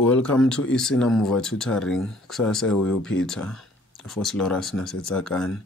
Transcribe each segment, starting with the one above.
Welcome to Isizulu tutoring. Kusasa uyopitha Foslorus nasetsakani.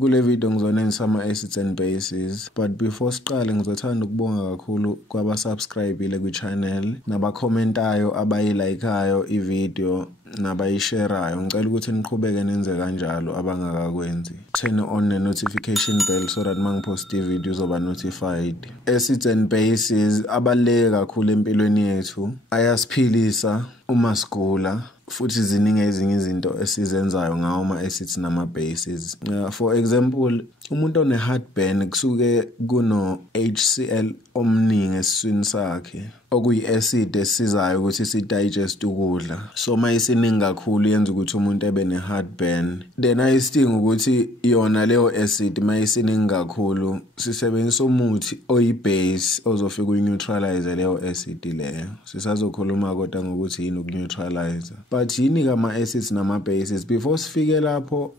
Kule video ngizonena sama acids and bases, but before siqale ngizothanda ukubonga kakhulu kwabasubscribile ku-channel nabakhomentayo abayilikeayo i-video nabayisherayo. Ngicela ukuthi niqhubeke nenze kanjalo abangakakwenzi. Turn on the notification bell so that mangipost i-video uzoba notified. Acids and bases abaluleke kakhulu empilweni yethu, ayasiphilisa uma sigula. Futhi ziningi ezinye izinto esizenzayo ngawo ama-acids nama-bases. For example, umuntu one-heartburn kusuke kuno HCl omningi esiswini sakhe, okuyi-acid esizayo ukuthi si-digest ukudla. So mayisiningi kakhulu yenza ukuthi umuntu ebe ne-heartburn. Then ayisidinga ukuthi yona leyo acid mayisiningi kakhulu sisebenzisa umuthi oyi-base ozofika uyi-neutralize leyo acid leyo. Sisazokhuluma kodwa ngokuthi yini uku-neutralize. But yini ama-acids nama-bases? Before sifike lapho,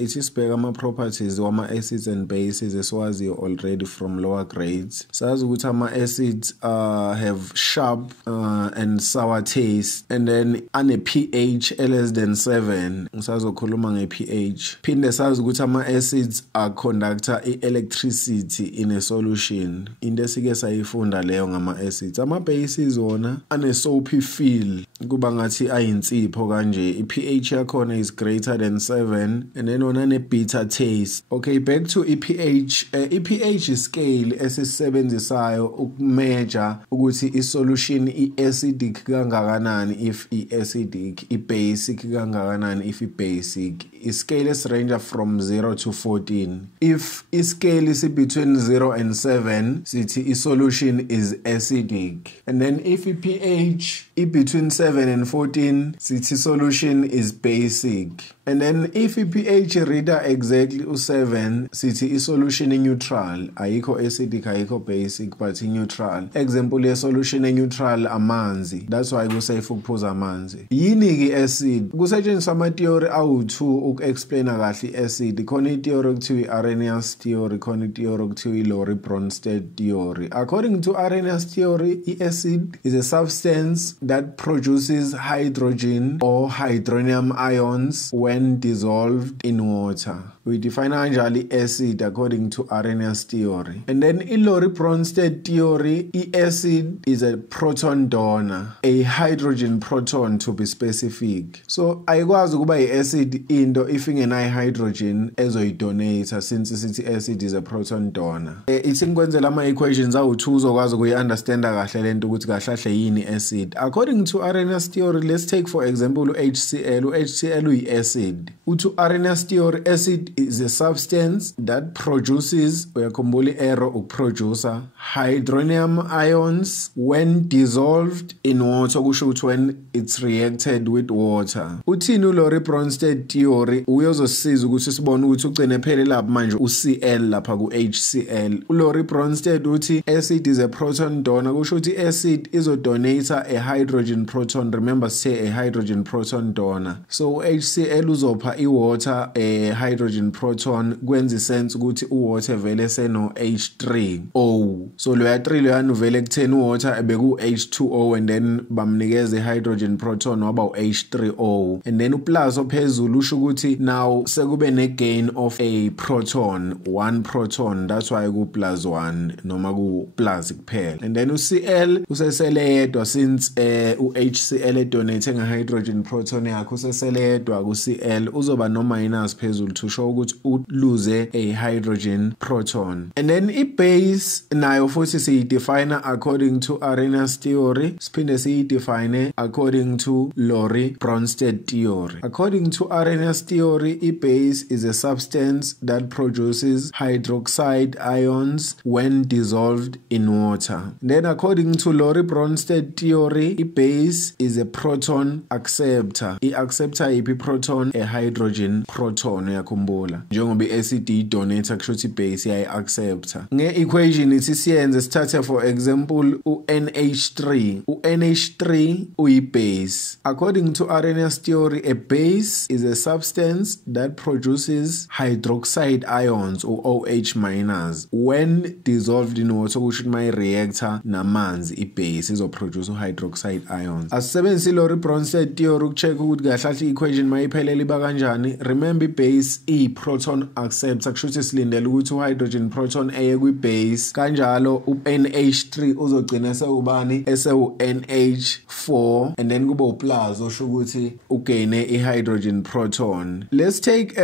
ithi sibheka ama-properties wama-acids and bases esiwaziyo already from lower grades. Sazi ukuthi ama-acids have sharp and sour taste, and then ane pH less than 7. Ngisazokhuluma nge-pH. Phinde sazi ukuthi ama-acids conductor i-electricity in a solution. Into esike sayifunda leyo ngama-acids. Ama-bases wona ane soapy feel, kuba ngathi ayinsipho kanje. I-pH yakhona is greater than 7, and then wona ane bitter taste. Okay, back to i-pH. I-pH scale esisebenzisayo ukumeasure ukuthi i-solution i-acidic kangakanani if i-acidic, i-basic kangakanani if i-basic. I-scale esirange from 0 to 14. If i-scale is between 0 and 7, sithi i-solution is acidic. And then if i-pH is between 7 and 14, sithi solution is basic. And then if i-pH reader exactly 7, sithi i-solution neutral. Ayikho acidic, ayikho basic, but neutral. Example ye solution neutral amanzi. That's why kusafe ukuphuza amanzi. Yini ke acid? Kusetshenziswa ama theory awu-2 uku-explaina kahle i-acid. Khona i-theory okuthiwa i-Arrhenius theory, khona i-theory okuthiwa i-Lowry-Bronsted theory. According to Arrhenius theory, i-acid is a substance that produces hydrogen or hydronium ions when dissolved in water. We define kanjalo acid according to Arrhenius theory. And then in Lowry-Bronsted theory, acid is a proton donor, a hydrogen proton to be specific. So ayikwazi ukuba i-acid into if ingenayo hydrogen ezoyidonate, since sithi acid is a proton donor. Ithi ngikwenzela ama-equations awu-2 uzokwazi ukuyi-understanda kahle lento ukuthi kahle yini acid. According to Arrhenius theory, let's take for example u-HCl. U-HCl uyi-acid. Uthi Arrhenius theory, acid is a substance that produces, uyakhumbula i-arrow ukuproducer, hydronium ions when dissolved in water, kusho ukuthi when it's reacted with water. Uthini u-Lowry-Bronsted theory? Uyozosiza ukuthi sibone ukuthi ugcine phele lapha manje u-Cl lapha ku-HCl. U-Lowry-Bronsted uthi acid is a proton donor, kusho ukuthi acid izodonata a hydrogen proton. Remember say a hydrogen proton donor. So HCl uzopha i-water a hydrogen proton, kwenza sense ukuthi uwater vele seno H3O. So loya 3 loyana uvele kutheni uwater ebeku H2O, and then bamnikeza i-hydrogen proton waba u-H3O, and then uplus ophezulu usho ukuthi now sekube ne-gain of a proton, 1 proton. That's why ku plus 1 noma ku plus kuphela. And then u-Cl usesele yedwa, since u-HCl edonate nge-hydrogen proton yakho usesele yedwa ku-Cl, uzoba no minus phezulu to show ukuthi lose a hydrogen proton. And then i-base nayo futhi siyidefine according to Arrhenius theory, siphinde siyidefine according to Lowry-Bronsted theory. According to Arrhenius theory, i-base is a substance that produces hydroxide ions when dissolved in water. Then according to Lowry-Bronsted theory, i-base is a proton acceptor. I-acceptor yipi proton? A hydrogen proton, uyakhumbula. Njengoba i-acid idonate kusho ukuthi i-base yayi-acceptor. Nge-equation ithi siyenze, sithathe for example NH3. NH3 uyi-base. According to Arrhenius theory, a base is a substance that produces hydroxide ions or OH minus when dissolved in water, kusho my reactor namanzi i-base izoproduce hydroxide ions. Asebenzisa i-Lorentz theory ukucheck ukuthi kahle equation mayiphelele iba kanjani. Remember i-base i-proton acceptor, kusho ukuthi silindele ukuthi u-hydrogen proton eye kwi-base, kanjalo u-NH3 uzogcina sewubani esewu-NH4 and then kube u-plus osho ukuthi ugaine i-hydrogen proton. Let's take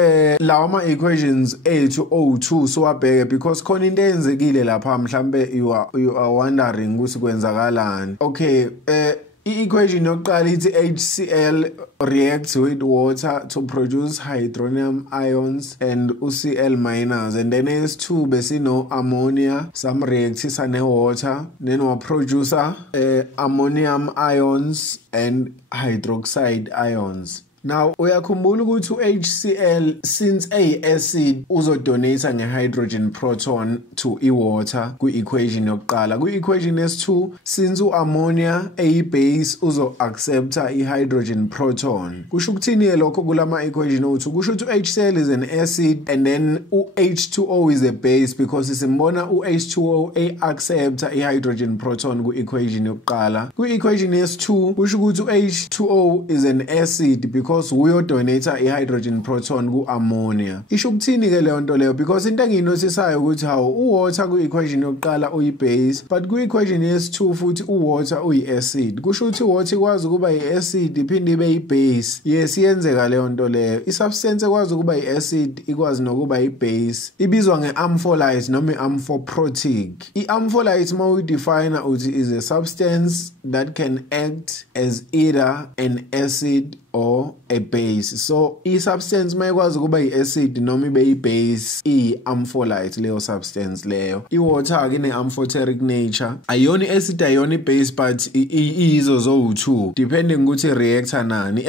lawa ma-equations ethu O2 siwabheke because khona into eyenzekile lapha mhlambe you are wondering ukuthi kwenzakalani. Okay, i-equation yokuqala ithi HCl reacts with water to produce hydronium ions and uCl minus, and then S2 besino ammonia some reactisa ne-water then waproducer ammonium ions and hydroxide ions. Now uyakhumbula ukuthi u-HCl since acid uzodonate nge-hydrogen proton to i-water kwi-equation yokuqala. Kwi-equation S2 since u-ammonia eyi-base uzo-accepta i-hydrogen proton. Kusho ukuthini lokho kulama equation O2? Kusho ukuthi u-HCl is an acid and then u-H2O is a base because simbona u-H2O e-accepta i-hydrogen proton kwi-equation yokuqala. Kwi-equation S2 kusho ukuthi u-H2O is an acid because uyodonate i-hydrogen proton ku-ammonia. Isho ukuthini ke leyo nto leyo? Because into engiyinothisayo ukuthi hawo u-water ku-equation yokuqala uyi-base but ku-equation yes2 futhi u-water uyi-acid. Kusho ukuthi i-water ikwazi ukuba yi-acid iphinde ibe yi-base. Yes, iyenzeka leyo nto leyo. I-substance ekwazi ukuba yi-acid ikwazi nokuba yi-base ibizwa nge-ampholyte noma i-amphoprotic. I-ampholyte ma uyidefine uthi is a substance that can act as either an acid or a base. So i-substance mayikwazi ukuba yi-acid noma ibe yi-base i-ampholyte leyo substance leyo. I-water ke ne-amphoteric nature, ayoni acid ayoni base but iyizo zo-2 depending ukuthi reactor nani.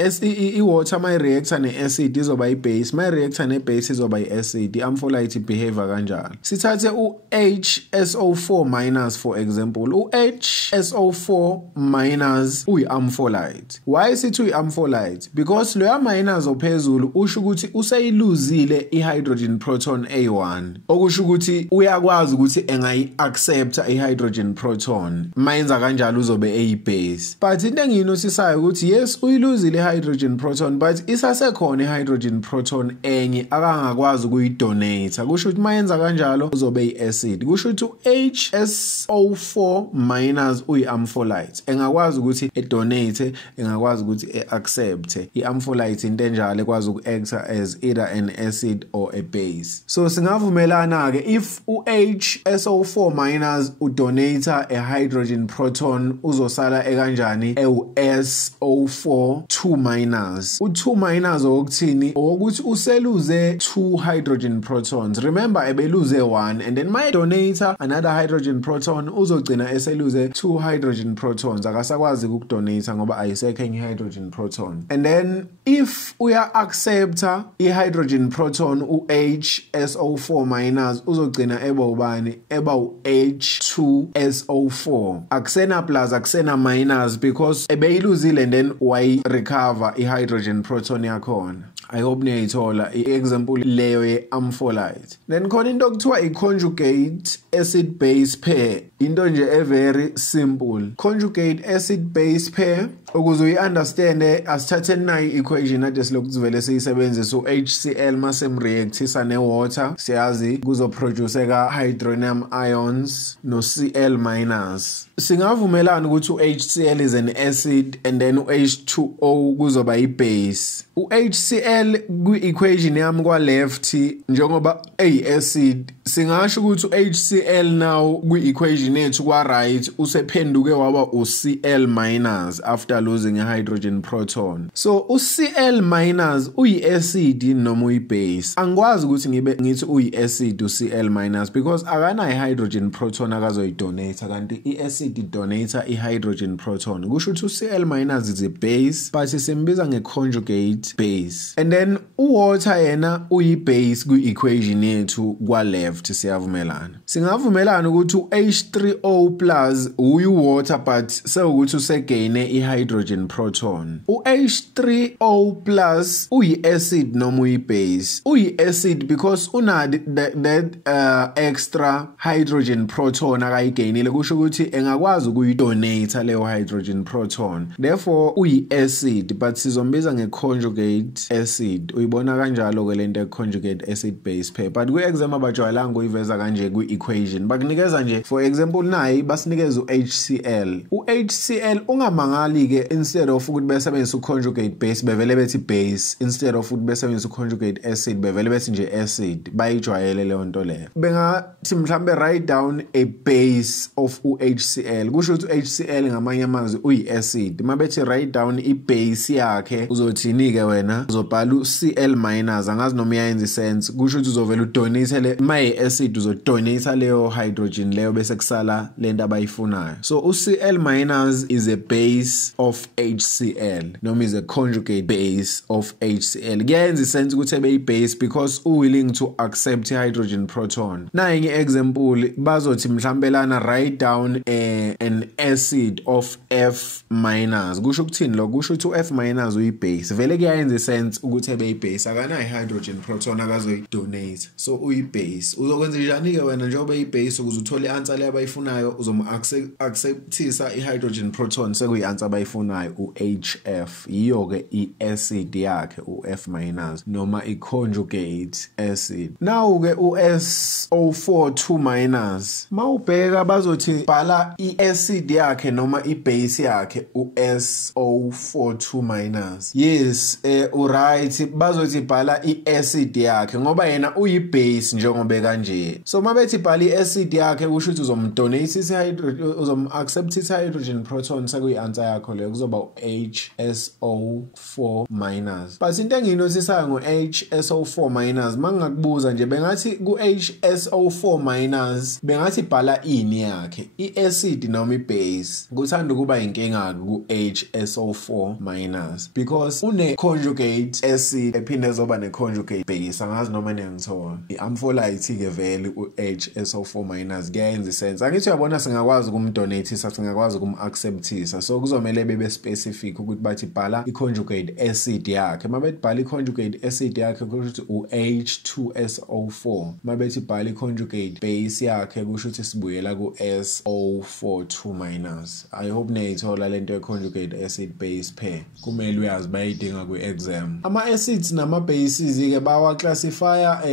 I-water may reactor ne-acid izoba yi-base, may reactor ne-base izoba yi-acid. I-ampholyte behavior kanjalo. Sithathe u-HSO4 minus for example. U-HSO4 minus uyi-ampholyte. Why sithi uyi-ampholyte? Because loya minus ophezulu usho ukuthi useyiluzile i-hydrogen proton A1, okusho ukuthi uyakwazi ukuthi engayi-accepta i-hydrogen proton mayenza kanjalo uzobe eyi-base. But into engiyinosisayo ukuthi yes uyiluzile i-hydrogen proton but isasekhona i-hydrogen proton enye akangakwazi ukuyidonate. Kusho ukuthi mayenza kanjalo uzobe yi-acid. Kusho ukuthi u-HSO4 minus uyi-ampholyte engakwazi ukuthi edonate, engakwazi ukuthi e-accept. I-ampholyte into enjalo ekwazi uku-acta as either an acid or a base. So singavumelana ke if u-HSO4 minus udonata a hydrogen proton uzosala ekanjani ewu-SO4 2 minus. U-2 minus okuthini ukuthi useluze 2 hydrogen protons. Remember ebeluze 1 and then my donata another hydrogen proton uzogcina eseluze 2 hydrogen protons, akasakwazi ukudonata ngoba ayisekho enye hydrogen proton. And then if we are accepta i-hydrogen proton u-HSO4 minus uzogcina eba ubani eba u-H2SO4 akusena plus akusena minus because ebeyiluzile and then why recover i-hydrogen proton yakhona. I hope niyayithola i-example leyo ye-ampholyte. Then khona into okuthiwa i-conjugate acid base pair, into nje very simple. Conjugate acid base pair ukuze uyi-understand asithathe nayo i-equation ade silokhu sivele siyisebenzisa u-HCl masemreactisa ne-water siyazi kuzoproduceka hydronium ions no-Cl minus. Singavumelana ukuthi u-HCl is an acid and then u-H2O kuzoba i-base. U-HCl kwi-equation yami kwa-left njengoba eyi-acid singasho ukuthi u-HCl now kwi-equation yethu kwa-right usephenduke waba u-Cl minus after losing a hydrogen proton. So u-Cl minus uyi-acid noma uyi-base. Angikwazi ukuthi ngithi uyi-acid u-Cl minus because akana i-hydrogen proton akazoyidonate kanti i-acid idonata i-hydrogen proton. Kusho ukuthi u-Cl minus is a base but simbiza nge-conjugate base. And then u-water yena uyi-base kwi-equation yethu kwa-left. left siyavumelana. Singavumelana ukuthi u-H3O plus uyi-water but sewukuthi usegaine i-hydrogen proton. U-H3O plus uyi-acid noma uyi-base. Uyi-acid because that extra hydrogen proton akayigainile kusho ukuthi engakwazi ukuyidonate leyo hydrogen proton. Therefore uyi-acid but sizombiza nge-conjugate acid. Uyibona kanjalo ke lento conjugate acid base pair. But kwi-exam abajwayelanga uyiveza kanje kwi-equation. Bakunikeza nje for example nayi basinikeza u-HCl. U-HCl ungamangali ke instead of ukuthi besebenzisa u-conjugate base bevele bethi base instead of ukuthi besebenzisa u-conjugate acid bevele bethi nje acid. Bayijwayele leyo nto leyo. Bengathi mhlambe write down a base of u-HCl. Kusho ukuthi u-HCl ngamanye amazwi uyi-acid. Mabethi write down i-base yakhe uzothini ke wena uzobhala u-Cl minus angazi noma iyayenza sense. Kusho ukuthi uzovela udonate le maye acid uzodonate leyo hydrogen leyo bese kusala lento abayifunayo. So u-Cl minus is a base of HCl noma is a conjugate base of HCl. Kuyayenza sense ukuthi ebe i-base because willing to accept hydrogen proton. Nayi nge-example bazothi mhlambe lana write down an acid of F minus. Kusho ukuthini lo? Kusho ukuthi u-F minus uyi-base. Vele kuyayenza sense ukuthi ebe i-base akanayo hydrogen proton akazoyi-donate. So uyi-base. Uzokwenza njani ke wena njengoba i-base ukuze uthole i-answer le abayifunayo uzoma-acceptisa i-hydrogen proton sekuyi-answer abayifunayo u-HF. Yiyo ke i-acid yakhe u-F minus noma i-conjugate acid. Now ke u-SO4 2 minus mawubheka bazothi bhala i-acid yakhe noma i-base yakhe u-SO4 2 minus. Yes, right bazothi bhala i-acid yakhe ngoba yena uyi-base njengoba kanje. So mabethi bhala i-acid yakhe kusho ukuthi uzomdonate uzom-accept hydrogen proton sekuyi-answer yakho leyo kuzoba HSO4 minus. But into engiyinothisayo ngo-HSO4 minus mangakubuza nje bengathi ku-HSO4 minus bengathi bhala ini yakhe i-acid noma i-base. Kuthanda ukuba inkinga ku-HSO4 minus because une-conjugate acid ephinde ezoba ne-conjugate base. Angazi noma niyangithola. I-amphilite ke vele u-HSO4 minus kuyayenza sense. Angithi uyabona singakwazi ukumdonatisa singakwazi ukum-acceptisa. So kuzomele bebe specific ukuthi bathi bhala i-conjugate acid yakhe. Mabethi bhala i-conjugate acid yakhe kusho ukuthi u-H2SO4. Mabethi bhala i-conjugate base yakhe kusho ukuthi sibuyela ku-SO4 2 minus. I hope niyayithola lento ye-conjugate acid base pair. Kumele uyazi bayidinga kwi-exam. Ama-acids nama-bases ke bawa-classifya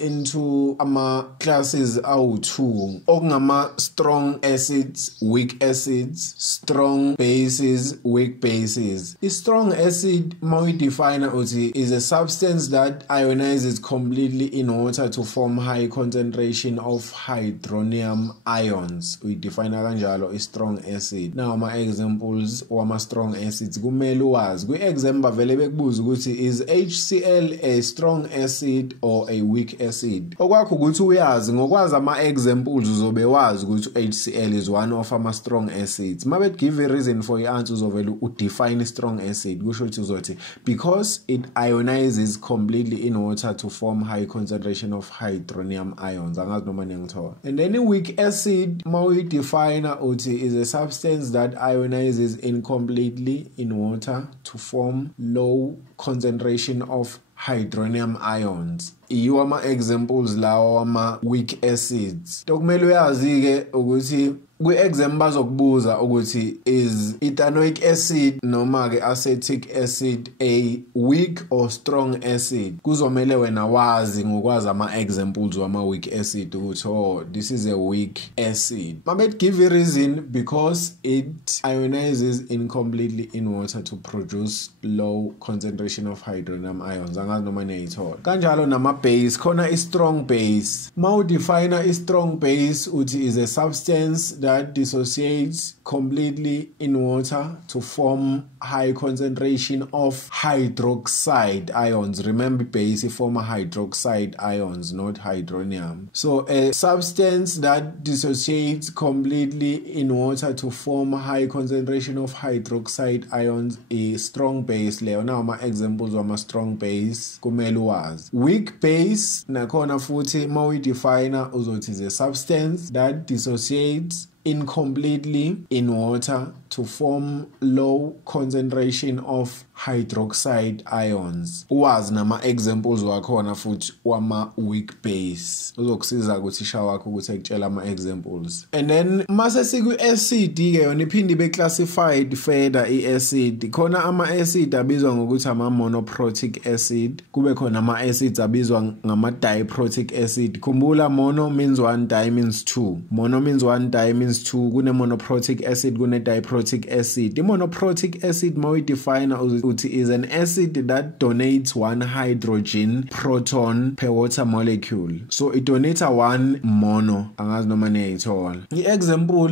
into ama-classes awu-2 okungama-strong acids, weak acids, strong bases, weak bases. I-strong acid mawuyidefine uthi is a substance that ionizes completely in water to form high concentration of hydronium ions. Uyidefine kanjalo i-strong acid. Now ama-examples wama-strong acids kumele uwazi. Kwi-exam bavele bekubuza ukuthi is HCl a strong acid or a weak acid? Okwakho ukuthi uyazi ngokwazi ama-examples uzobe wazi ukuthi HCl is one of ama-strong acids. Mabethi give a reason for your answer uzovele udefine strong acid. Kusho ukuthi uzothi because it ionizes completely in water to form high concentration of hydronium ions. Angazi noma niyangithola. And then weak acid mawuyidefine uthi is a substance that ionizes incompletely in water to form low concentration of hydronium ions. Iyiwo ama-examples lawo wama-weak acids. Tokumele uyazi ke ukuthi kwi-exam bazokubuza ukuthi is ethanoic acid noma ke acetic acid a weak or strong acid. Kuzomele wena wazi ngokwazi ama-examples wama-weak acid ukuthi oh this is a weak acid. Mabethi give a reason because it ionizes incompletely in water to produce low concentration of hydronium ions. Angazi noma niyayithola. Kanjalo nama-base khona i-strong base. Mawudefine i-strong base uthi is a substance that dissociates completely in water to form high concentration of hydroxide ions. Remember base form hydroxide ions, not hydronium. So a substance that dissociates completely in water to form high concentration of hydroxide ions is strong base. Leo now my examples of my strong base kumele wazi. Weak base base nakhona futhi mawuyidefine uzothi is a substance that dissociates incompletely in water to form low concentration of hydroxide ions. Uwazi nama examples wakhona futhi wama weak base. Uzokusiza ukuthi isha wakho ukuthi ekutshela ama examples. And then mase siku acid ke yona iphindi be classified further iacid. Khona ama acid abizwa ngokuthi ama monoprotic acid. Kube khona ama acids abizwa ngama diprotic acid. Khumbula mono means 1, di means 2. Mono means 1, di means 2. Kune monoprotic acid, kune diprotic acid. The monoprotic acid we define is an acid that donates 1 hydrogen proton per water molecule. So it donates 1 mono. Angazi noma niyayithola. Example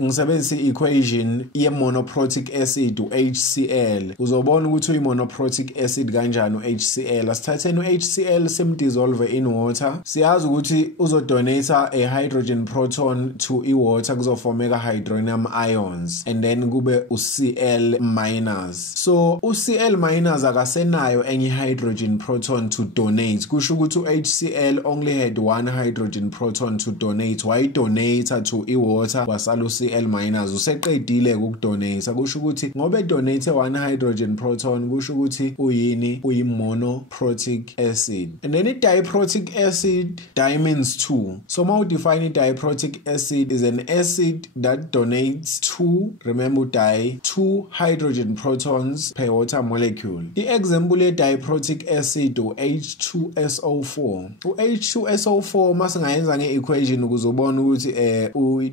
ngisebenzisa equation ye monoprotic acid HCl. Uzobona ukuthi uyi monoprotic acid kanjani HCl. Asithatheni HCl simdissolve in water. Siyazi ukuthi uzodonate a hydrogen proton to water kuzofomeka hydronium ions and then kube uCl minus. So uCl minus akasenayo any hydrogen proton to donate. Kusho ukuthi uHCl only had 1 hydrogen proton to donate. Why donate to water wasala uCl minus? Useqedile ukudonate. Kusho ukuthi ngobe donate 1 hydrogen proton kusho ukuthi uyini uyi monoprotic acid. And then diprotic acid, di means 2. So how define diprotic acid is an acid that donates 2, remember di, 2 hydrogen protons per water molecule. The example ye diprotic acid H2SO4. H2SO4 masingayenza nge-equation ukuzobona ukuthi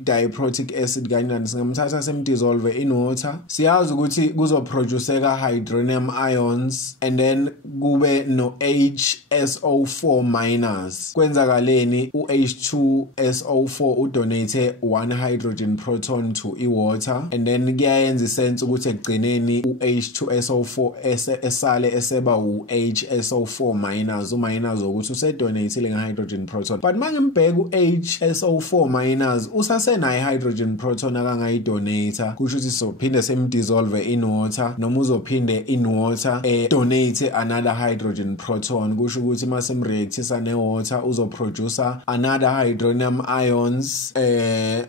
diprotic acid kanjani. Singamthatha simdissolve in water. Siyazi ukuthi kuzoproduceka hydronium ions and then kube no HSO4 minus. Kwenzakaleni H2SO4 udonate 1 hydrogen proton to water and then kuyayenza sense ukuthi ekugcineni H2SO4 esale eseba HSO4 minus minus ukuthi usedonate le hydrogen proton. But mangembheka HSO4 minus usasena hydrogen proton akangayidonate kusho ukuthi sophinde semdissolve in water noma uzophinde in water donate another hydrogen proton kusho ukuthi masemreactisa ne water uzoproduce another hydronium ions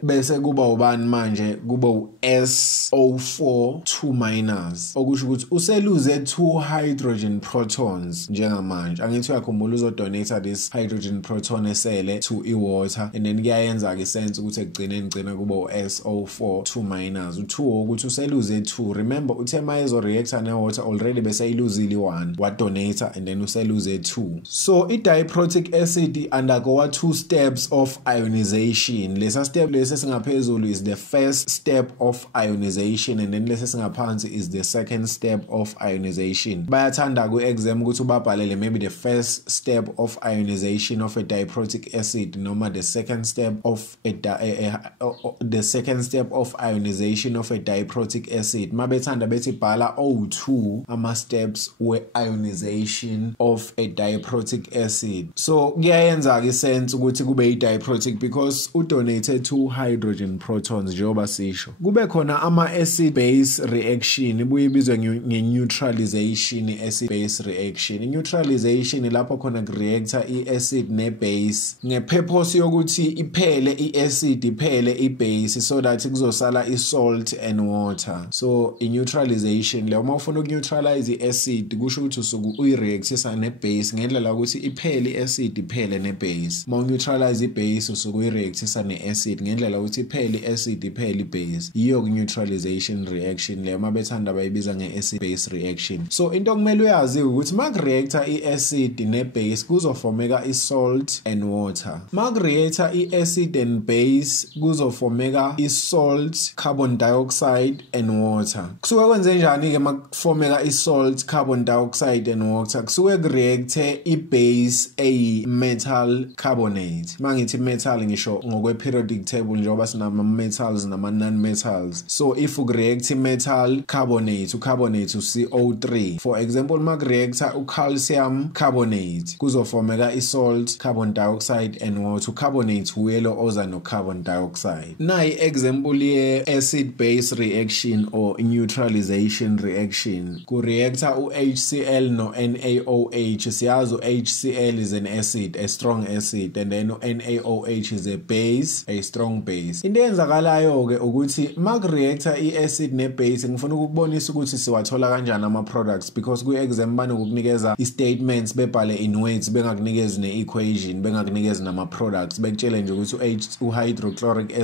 bese kuba ubani manje kuba SO4 2 minus okusho ukuthi useluze 2 hydrogen protons njengamanje. Angithi uyakhumbula uzodonate this hydrogen proton esele to water and then kuyayenza ke sense ukuthi ekugcineni kuba SO4 2 minus. U2 ukuthi useluze 2. Remember uthe mayezo reactor ne water already bese iluzile 1 wa donate and then useluze 2. So diprotic acid undergo 2 steps of ionization. Lesa step lesi singaphezulu is the first step of ionization and then lesi singaphansi is the second step of ionization. Bayathanda ku exam ukuthi ubabhalele maybe the first step of ionization of a diprotic acid noma the second step of the second step of ionization of a diprotic acid. Mabethanda bethi bhala O2 ama steps we ionization of a diprotic acid. So kuyayenza ke sense ukuthi kube diprotic because udonate 2 hydrogen protons njengoba sisho. Kube khona ama acid base reaction ibuye ibizwe nge-neutralization acid base reaction. I-neutralization lapho khona ku-reactor i-acid ne-base nge-purpose yokuthi iphele i-acid iphele i-base so that kuzosala i-salt and water. So i-neutralization leyo uma ufuna uku-neutralize i-acid kusho ukuthi usuke uyi-reactisa ne-base ngendlela ukuthi iphele i-acid iphele ne-base. Uma u-neutralize i-base usuke uyi-reactisa ne-acid ngendlela ukuthi iphele i-acid iphele i-base. Yiyo ku-neutralization reaction leyo mabethanda bayibiza nge-acid base reaction. So into okumele uyazi ukuthi maku-reactor i-acid ne-base kuzofomeka i-salt and water. Maku-reactor i-acid and base kuzofomeka i-salt, carbon dioxide and water. Kusuke kwenze njani ke makufomeka i-salt, carbon dioxide and water? Kusuke ku-reacte i-base eyi-metal carbonate. Mangithi metal ngisho ngokwe-periodic table njengoba sinama metals nama non-metals. So if u-react i-metal carbonate, u-carbonate carbonate CO3. For example, mag-reactor calcium carbonate kuzofomeka isalt, carbon dioxide and water. Carbonate uyelo oza no carbon dioxide. Nayi example ye acid base reaction or neutralization reaction. Ku reactor HCl no NaOH. Siyazi HCl is an acid, a strong acid, and then NaOH is a base, a strong base. Into eyenzakalayo ke ukuthi mag-reactor i-acid ne-base ngifuna ukubonisa ukuthi siwathola kanjani ama-products, because ku-exam banokukunikeza i-statements bebhale in words, bengakunikezi ne-equation, bengakunikezi nama-products, bekutshele nje ukuthi u-hydrochloric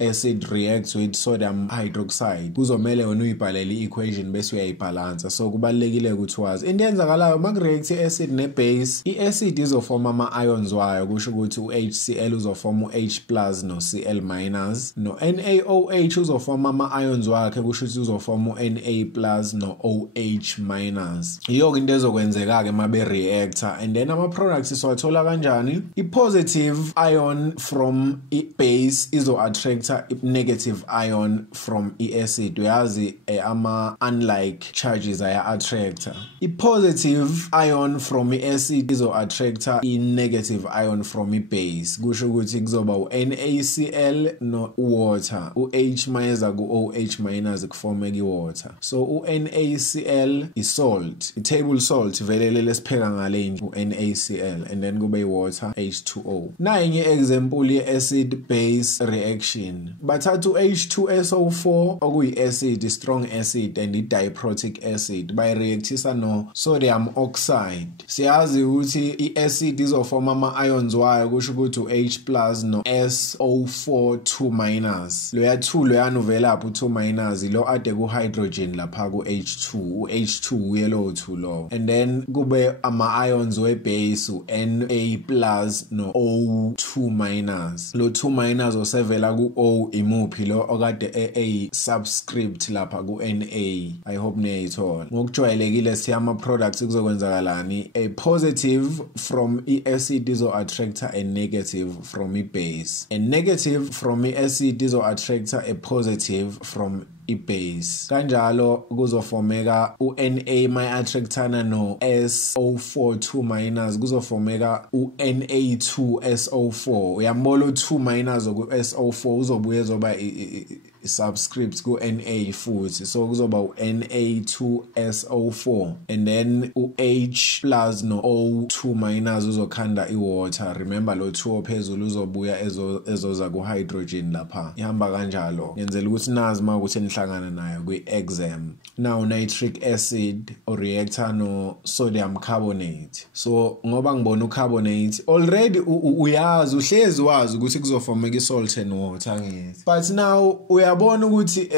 acid reacts with sodium hydroxide. Kuzomele wena uyibhalele i-equation bese uyayibhalansa. So kubalulekile ukuthi wazi into eyenzakalayo mag-react i-acid ne-base. I-acid izofoma ama-ions wayo, kusho ukuthi u-HCl uzofoma u-H plus no Cl minus, no NaOH uzofoma ama-ions wakhe, kusho ukuthi uzofoma u-Na plus no OH minus. Iyo into ezokwenzeka-ke mabe-reactor. And then ama-products siwathola kanjani? I-positive ion from i-base izo-attracta i-negative ion from i-acid. Uyazi ama-unlike charges aya-attracta. I-positive ion from i-acid izo-attracta i-negative ion from i-base. Kusho ukuthi kuzoba u-NaCl no water. U-H minus ku-OH minus kufomeka i-water. So u-NaCl i-salt, i-table salt velele lesipheka ngale nje u-NaCl, and then kube i-water H2O. Nayi enye example ye-acid base reaction. Bathatha u-H2SO4 okuyi-acid, strong acid, and i-diprotic acid bayireactisa no sodium oxide. Siyazi ukuthi i-acid izofoma ama-ions wayo, kusho ukuthi u-H plus no SO4 2 minus. Loya 2 loya novelapha u2 minus lo ade ku-hydrogen lapha ku-H2. U-H2 uyelo 2 lo. And then kube ama-ions we-base u-Na plus no O2 minus. Lo 2 minus osevela ku-O imuphi lo okade subscript lapha ku-Na. I hope niyayithola. Ngokujwayelekile sithi ama-products kuzokwenzakalani? A positive from i-acid izo-attracta a negative from i-base. A negative from i-acid izo-attracta a positive from i-base. Kanjalo kuzofomeka u-Na my-attractana no SO4 2 minus, kuzofomeka u-Na2SO4. Uyambolo 2 minus ku-SO4 uzobuye zoba subscript ku-Na futhi, so kuzoba u-Na2SO4, and then u-H plus no O2 minus uzokhanda i-water. Remember lo 2 ophezulu uzobuya ezoza ku-hydrogen lapha. Ihamba kanjalo. Ngenzela ukuthi nazi uma ukuthi nihlangana nayo kwi-exam. Now nitric acid or reactor no sodium carbonate. So ngoba ngibona u-carbonate already uyazi, uhlezi wazi ukuthi kuzofomeka i-salt and water ngithi. But now uyabona ukuthi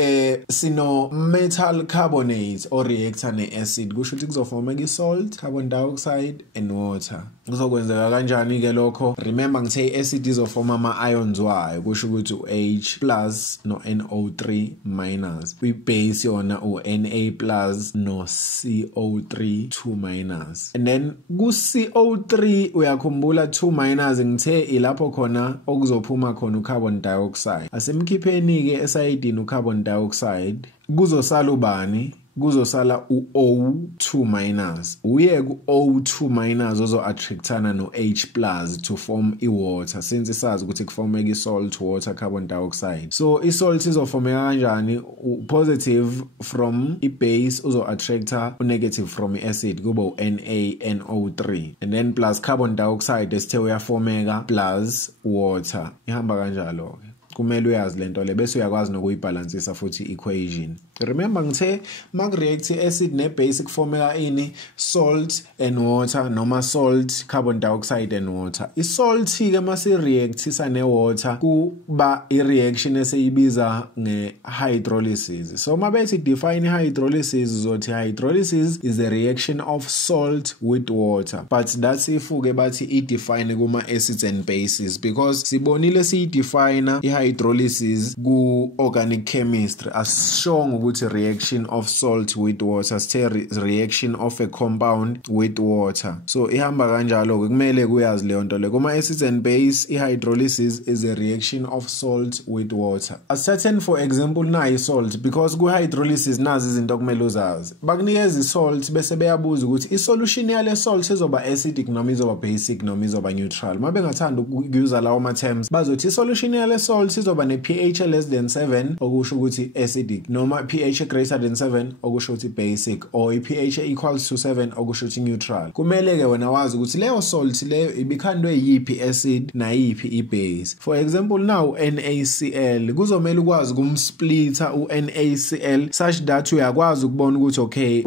sino metal carbonate or reactor ne-acid, kusho ukuthi kuzofomeka i-salt, carbon dioxide and water. Kuzokwenzeka kanjani ke lokho? Remember ngithe i-acid izofoma ama-ions wayo, kusho ukuthi u-H plus no NO3 minus. Kwi-base yona u-Na plus no CO3 2 minus. And then ku-CO3 uyakhumbula 2 minus ngithe ilapho khona okuzophuma khona u-carbon dioxide. Asemkhipheni ke esayidini u-carbon dioxide, kuzosala ubani? Kuzosala u-O2 minus. Uye ku-O2 minus ozo-attractana no-H plus to form i-water, since sazi ukuthi kufomeka i-salt, water, carbon dioxide. So i-salt izofomeka kanjani? U-positive from i-base uzo-attracta u-negative from i-acid, kube u-NaNO3, and then plus carbon dioxide esithe uyafomeka plus water. Ihamba kanjalo ke. Kumele uyazi lento le bese uyakwazi nokuyibalansisa futhi equation. Remember ngithe mag-react i-acid ne-base kufomeka ini? Salt and water, noma salt, carbon dioxide and water. I-salt ke masi-reactisa ne-water kuba i-reaction eseyibiza nge-hydrolysis. So mabethi define hydrolysis, uzothi hydrolysis is a reaction of salt with water. But that's if uke bathi i-define kuma acids and bases, because sibonile si-define hydrolysis ku-organic chemistry asishongo ukuthi reaction of salt with water, sithe reaction of a compound with water. So ihamba kanjalo-ke, kumele kuyazi leyo nto le. Kuma-acids and base, i-hydrolysis is a reaction of salt with water. Asithatheni for example nayi salt, because ku-hydrolysis nazi izinto kumele uzazi. Bakunikeza i-salt bese beyabuza ukuthi i-solution yale salt izoba acidic noma izoba basic noma izoba neutral. Uma bengathanda ukuyuza lawo ma-terms bazothi i-solution yale salt izoba ne-pH less than 7 okusho ukuthi acidic, noma pH greater than 7 okusho ukuthi basic, or i-pH equals to 7 okusho ukuthi neutral. Kumele-ke wena wazi ukuthi leyo salt leyo ibikhandwe yiphi acid nayiphi i-base. For example now NaCl, kuzomele ukwazi ukumsplitha u-NaCl such that uyakwazi ukubona ukuthi okay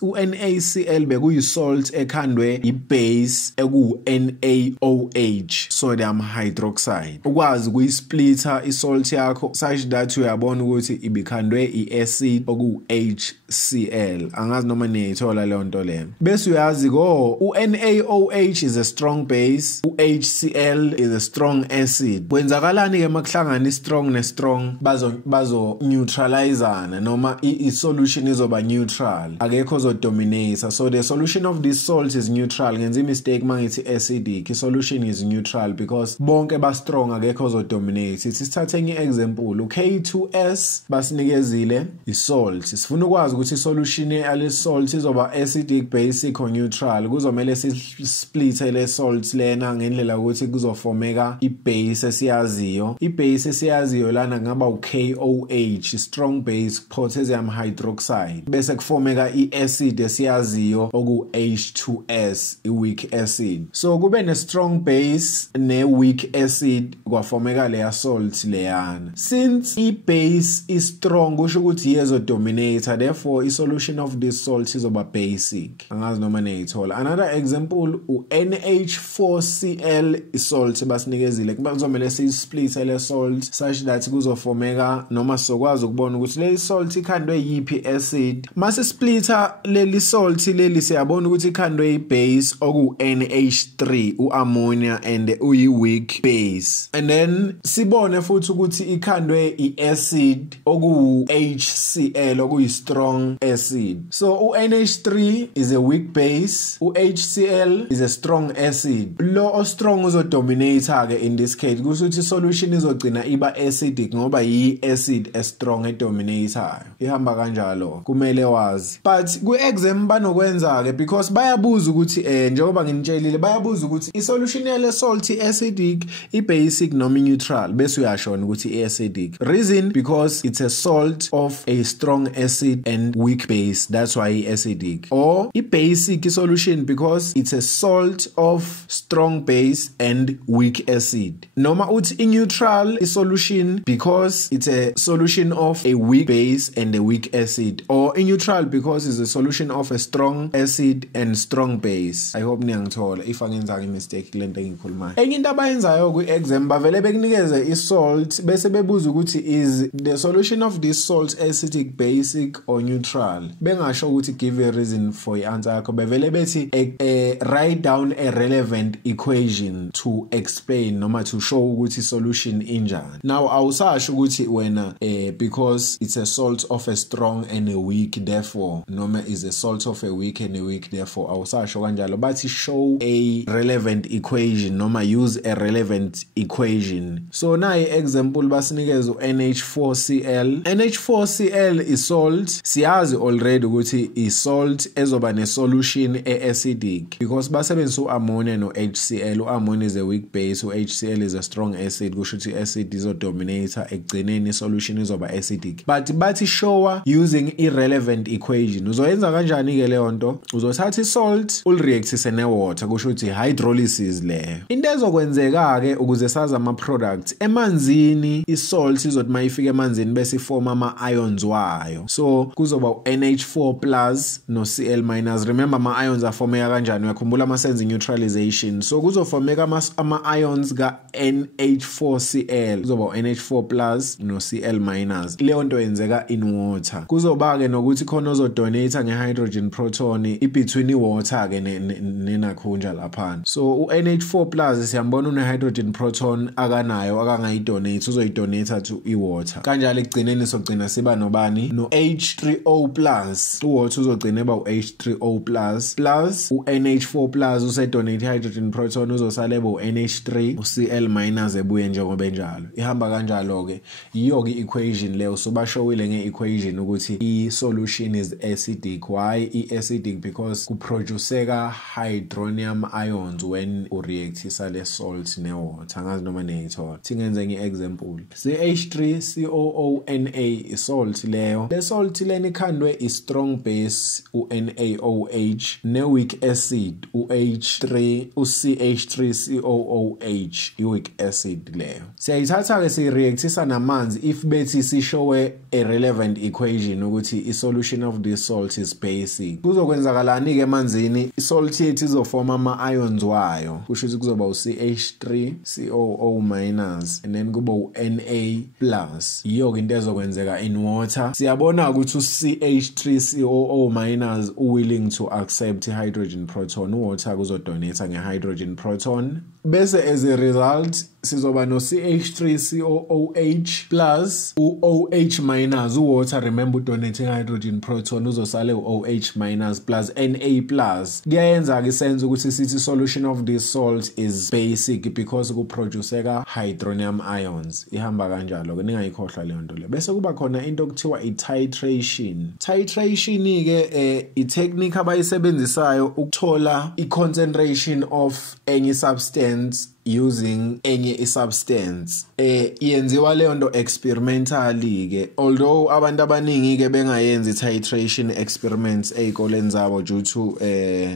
u-NaCl bekuyi-salt ekhandwe i-base eku-NaOH, sodium hydroxide. Ukwazi ukuyisplitha i-salt yakho such that uyabona ukuthi ibikhandwe i-acid oku-HCl. Angazi noma niyayithola leyo nto leyo. Bese uyazi u-NaOH is a strong base, u-HCl is a strong acid. Kwenzakalani-ke makuhlangana i-strong ne-strong bazo neutralizana noma i-solution izoba neutral, akekho ozodominate. So the solution of this salt is neutral. Ngenza mistake mangithi acidic, i-solution is neutral because bonke ba strong, akekho ozodominate. Sithathe nge-example K2S basinikezile i-salt. Sifuna ukwazi ukuthi i-solution yale salt izoba acidic, basic or neutral. Kuzomele si-split le salt lena ngendlela ukuthi kuzofomeka i-base esiyaziyo. I-base esiyaziyo lana kungaba u-KOH, strong base, potassium hydroxide. Bese kufomeka i-acid esiyaziyo oku-H2S, i-weak acid. So kube ne-strong base ne-weak acid kwafomeka leya salt leyana. Since i-base is strong kusho ukuthi yezodominate, therefore i-solution of this salt izoba basic. Angazi noma niyayithola. Another example u-NH4Cl i-salt basinikezile. Kuzomele si-split le salt such that kuzofomeka noma sokwazi ukubona ukuthi le salt ikhandwe yiphi acid. Mase splitter leli salt leli siyabona ukuthi ikhandwe i-base oku-NH3, u-ammonia, and uyi-weak base. And then sibone futhi ukuthi ikhandwe i-acid oku-HCl okuyi-strong acid. So u-NH3 is a weak base, u-HCl is a strong acid. Lo o-strong uzodominate-ke in this case, kusho ukuthi i-solution izogcina iba acidic ngoba yi-acid e-strong edominator. Ihamba kanjalo, kumele wazi. But ku-exam banokwenza-ke because bayabuza ukuthi njengoba nginitshelile bayabuza ukuthi i-solution yale salt i-acidic, i-basic noma i-neutral, bese uyashona ukuthi i-acidic. Reason because it's a salt of a strong acid and weak base, that's why i-acidic. Or i-basic solution because it's a salt of strong base and weak acid. Noma uthi i-neutral solution because it's a solution of a weak base and a weak acid, or in-neutral because it's a solution of a strong acid and strong base. I hope niyangithola if angenzanga i-mistake lento engikhulumayo. Enye into abayenzayo ku-exam bavele bekunikeze i-salt bese bebuza ukuthi is the solution of this salt acidic, basic or neutral. Bengasho ukuthi give a reason for i-answer yakho, bevele bethi write down a relevant equation to explain noma to show ukuthi solution injani. Now awusasho ukuthi wena because it's a salt of a strong and a weak, therefore noma is a salt of a weak and a weak, therefore awusasho kanjalo, bathi show a relevant equation noma use a relevant equation. So nayi example basinikeza u-NH4Cl. NH4Cl is salt, siyazi already ukuthi is salt ezoba ne solution acidic because basebenzisa u-ammonia no-HCl. U-ammonia is a weak base, u-HCl is a strong acid, kusho ukuthi acid izodominator, ekugcineni solution izoba acidic. But bathi show using irrelevant equation. Uzoyenza kanjani ke leyo nto? Uzothatha i-salt ulireactise ne-water, kusho ukuthi hydrolysis leyo. Into ezokwenzeka ke ukuze sazi ama-products emanzini, i-salt izothi mayifika emanzini bese iforma ama-ions wayo. So kuzoba NH4 plus no Cl minus. Remember ama-ions afomeka kanjani? Uyakhumbula ama-sense neutralization. So kuzofomeka ama-ions ka NH4Cl, kuzoba NH4 plus no Cl minus. Leyo nto yenzeka in water. Kuzoba ke nokuthi khona ozodonate nge-hydrogen proton i-between i-water ke nenakhunja laphana. So u-NH4 plus siyambona une-hydrogen proton akanayo nayo akangayidonate uzoyidonate to i-water. Kanjalo ekugcineni sogcina siba nobani no H3O+. U-water uzogcina eba u-H3O+ plus u-NH4+ usedonate hydrogen proton uzosala eba u-NH3 u-Cl- ebuye njengoba enjalo. Ihamba kanjalo ke. Yiyo ke equation leyo sobashowile nge-equation ukuthi i-solution is acidic. Why i-acidic? Because kuproduceka hydronium ions when ureactisa le salt ne-water. Angazi noma niyayithola. Singenze nge-example. CH3COONA i-salt leyo. Le salt leni ikhandwe i-strong base u-NaOH ne-weak acid CH3COOH i-weak acid leyo. Siyayithatha ke sireactisa namanzi if bethi sishowe a relevant equation ukuthi i-solution of this salt is basic. Kuzokwenzakalani ke emanzini? I-salt yethu izofoma ama-ions wayo. Kusho ukuthi kuzoba u-CH3COO- and then kuba u-Na+. Yiyo ke into ezokwenzeka in water. Siyabona ukuthi u-CH3COO- willing to accept i-hydrogen proton. Water kuzodonate nge-hydrogen proton. Bese as a result sizoba no CH3COOH plus u-OH-. U-water remember donating hydrogen proton uzosale u-OH- plus Na+. Kuyayenza ke senze ukuthi sithi solution of this salt is basic because kuproduceka hydronium ions. Ihamba kanjalo ke ningayikhohlwa leyo nto le. Bese kuba khona into okuthiwa i-titration. Titration ke i-technique abayisebenzisayo ukuthola i-concentration of any substance using enye i-substance. Yenziwa leyo nto experimentally ke, although abantu abaningi ke bengayenzi titration experiments ezikoleni zabo due to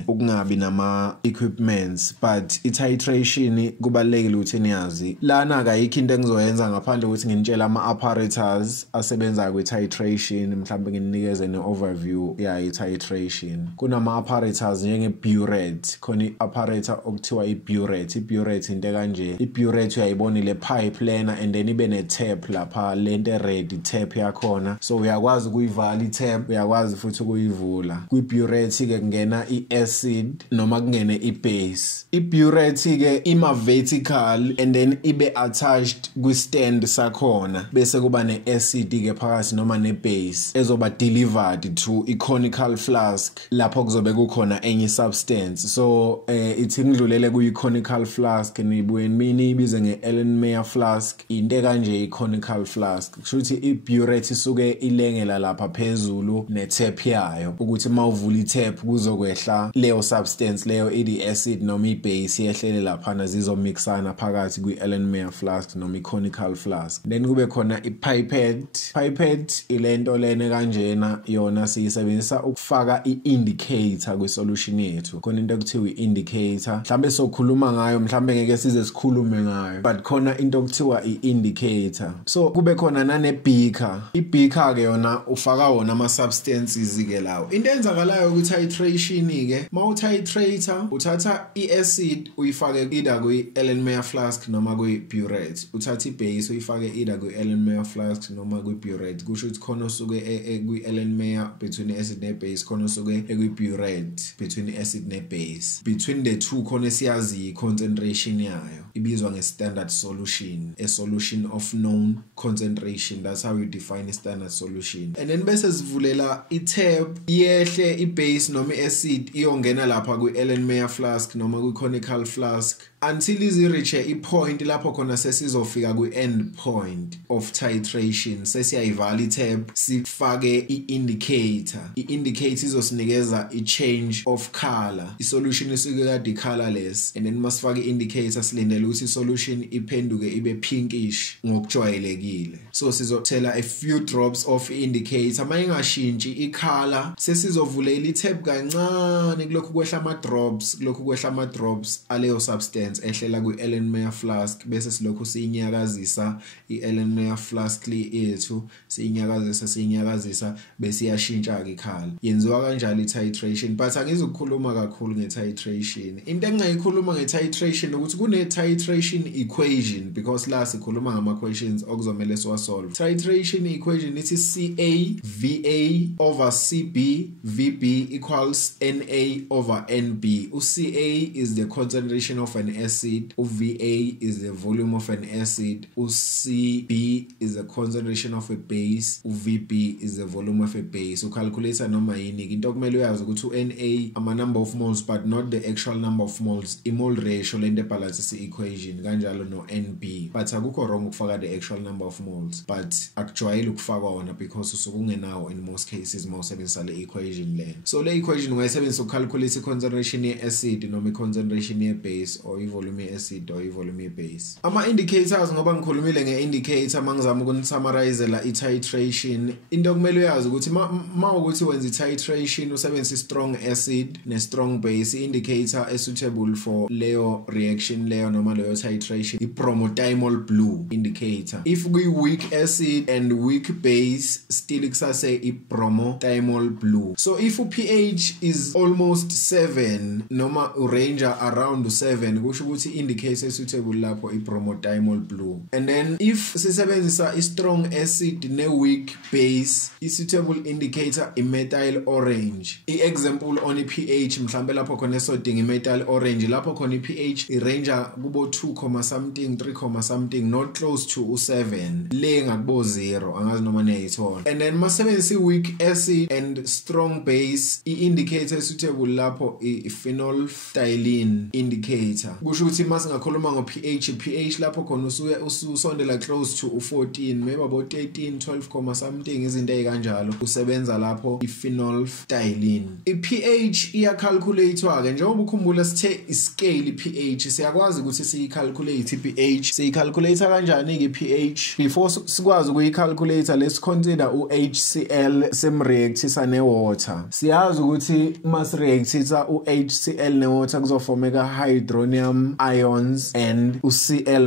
ukungabi nama equipments, but i-titration kubalekile ukuthi niyazi. Lana kayikho into engizoyenza ngaphandle ukuthi nginitshela ama-apparatus asebenza kwi-titration, mhlawumbe nginikeze ne-overview ya i-titration. Kunama-apparatus njenge-burette, khona i-apparatus okuthiwa i-burette. I-burette into kanje. I-burette uyayibona ile pipe lena and then ibe ne-tap lapha, lento ready tap yakhona, so uyakwazi ukuyivala i-tap, uyakwazi futhi ukuyivula. Kwi-burette ke kungena i-acid noma kungene i-base. I-burette ke ima vertical and then ibe attached kwi-stand sakhona, bese kuba ne-acid ke phakathi noma ne-base ezoba delivered to i-conical flask lapho kuzobe kukhona enye substance. So ithi ngidlulele kuyi-conical flask nibuye mina ibize nge-Erlenmeyer flask. Into kanje i-conical flask kusho ukuthi i-burette isuke ilengela lapha phezulu ne-tap yayo ukuthi mawuvula i-tap kuzokwehla leyo substance leyo i-acid noma i-base yehlele laphana zizomixana phakathi kwi-Erlenmeyer flask noma i-conical flask. Then kube khona i-pipette. Pipette ilento lene kanjena, yona siyisebenzisa ukufaka i-indicator kwi-solution yethu. Khona into ekuthiwa i-indicator, mhlambe sokhuluma ngayo, mhlambe ngeke size sikhulume ngayo, but khona into okuthiwa i-indicator. So kube khona nane-beaker. I-beaker ke yona ufaka wona ama-substances ke lawo. Into enzakalayo ku-titration ke, mawu-titrator uthatha i-acid uyifake either kwi-Erlenmeyer flask noma kwi-burette. Uthatha i-base uyifake either kwi-Erlenmeyer flask noma kwi-burette. Kusho ukuthi khona usuke kwi-Erlenmeyer between i-acid ne-base, khona usuke kwi-burette between i-acid ne-base. Between the two khona siyazi i-concentration yayo ibizwa nge-standard solution, a solution of known concentration. That's how you define a standard solution. And then bese sivulela i-tap, yehle i-base noma i-acid iyongena lapha kwi-Erlenmeyer flask noma kwi-conical flask until izi-reach i-point lapho khona sesizofika kwi-end point of titration. Sesiyayivala i-tap, sifake i-indicator. I-indicator izosinikeza i-change of color. I-solution isuke kade colorless, and then masifake i-indicator silindele ukuthi i-solution iphenduke ibe pinkish ngokujwayelekile. So sizothela a few drops of indicator. Mayingashintshi i-color, sesizovulela i-tap kancane kulokhu kwehla ama-drops aleyo substance ehlela kwi-Erlenmeyer flask, bese silokhu siyinyakazisa i-Erlenmeyer flask yethu, siyinyakazisa bese iyashintsha ke ikhala. Yenziwa kanjalo i-titration, but angizukukhuluma kakhulu nge-titration. Into engingayikhuluma nge-titration ukuthi kune-titration equation, because la sikhuluma ngama-questions okuzomela kumele siwasolve. Titration equation ithi Ca Va over Cb Vb equals Na over Nb. Ca is the concentration of an acid, Va is the volume of an acid, Cb is the concentration of a base, Vb is the volume of a base. Calculate noma yini into kumele uyazi ukuthi Na ama number of moles but not the actual number of moles, i-mole ratio lento balance equation kanjalo no Nb, but akukho wrong ukufaka the actual number of moles, but akujwayele ukufaka wona because usuke ungenawo in most cases mawusebenzisa le equation le. So le equation ungayisebenzisa ukcalculate i-concentration ye-acid noma i-concentration ye-base or i-volume ye-acid or i-volume ye-base. Ama indicators ngoba ngikhulumile nge-indicator mangizama ukunisummarize la i-titration, into kumele uyazi ukuthi ma ukuthi wenza i-titration usebenzisa i-strong acid ne-strong base, i-indicator suitable for leyo reaction leyo noma leyo titration i-promotimol blue indicator. If we weak acid and weak base still kusase i-promotimol blue. So if pH is almost 7 noma range around 7 kusho ukuthi indicator suitable lapho i-promotimol blue. And then if sisebenzisa i-strong acid ne-weak base i-suitable indicator i-methyl orange. I-example on i-pH mhlambe lapho khona sodinga i-methyl orange lapho khona i-pH i-range kubo 2, something 3, something not close to 7 le ngakubo 0 angazi noma niyayithola. And then masebenzisa i-weak acid and strong base i-indicator suitable lapho i-phenolphthalein indicator. Kusho ukuthi masingakhuluma ngo-pH lapho khona usondela close to 14 maybe about 13 12, something izinto ezikanjalo usebenza lapho i-phenolphthalein. I-pH iyacalculatewa ke njengoba ukhumbula sithe iscale i-pH siyakwazi ukuthi siyicalculate i-pH. Siyicalculate kanjani ke i-pH? Before sikwazi ukuyicalculate let's consider u-HCl simreactisa ne-water. Siyazi ukuthi masireactisa u-HCl ne-water kuzofomeka hydronium ions and u-Cl-.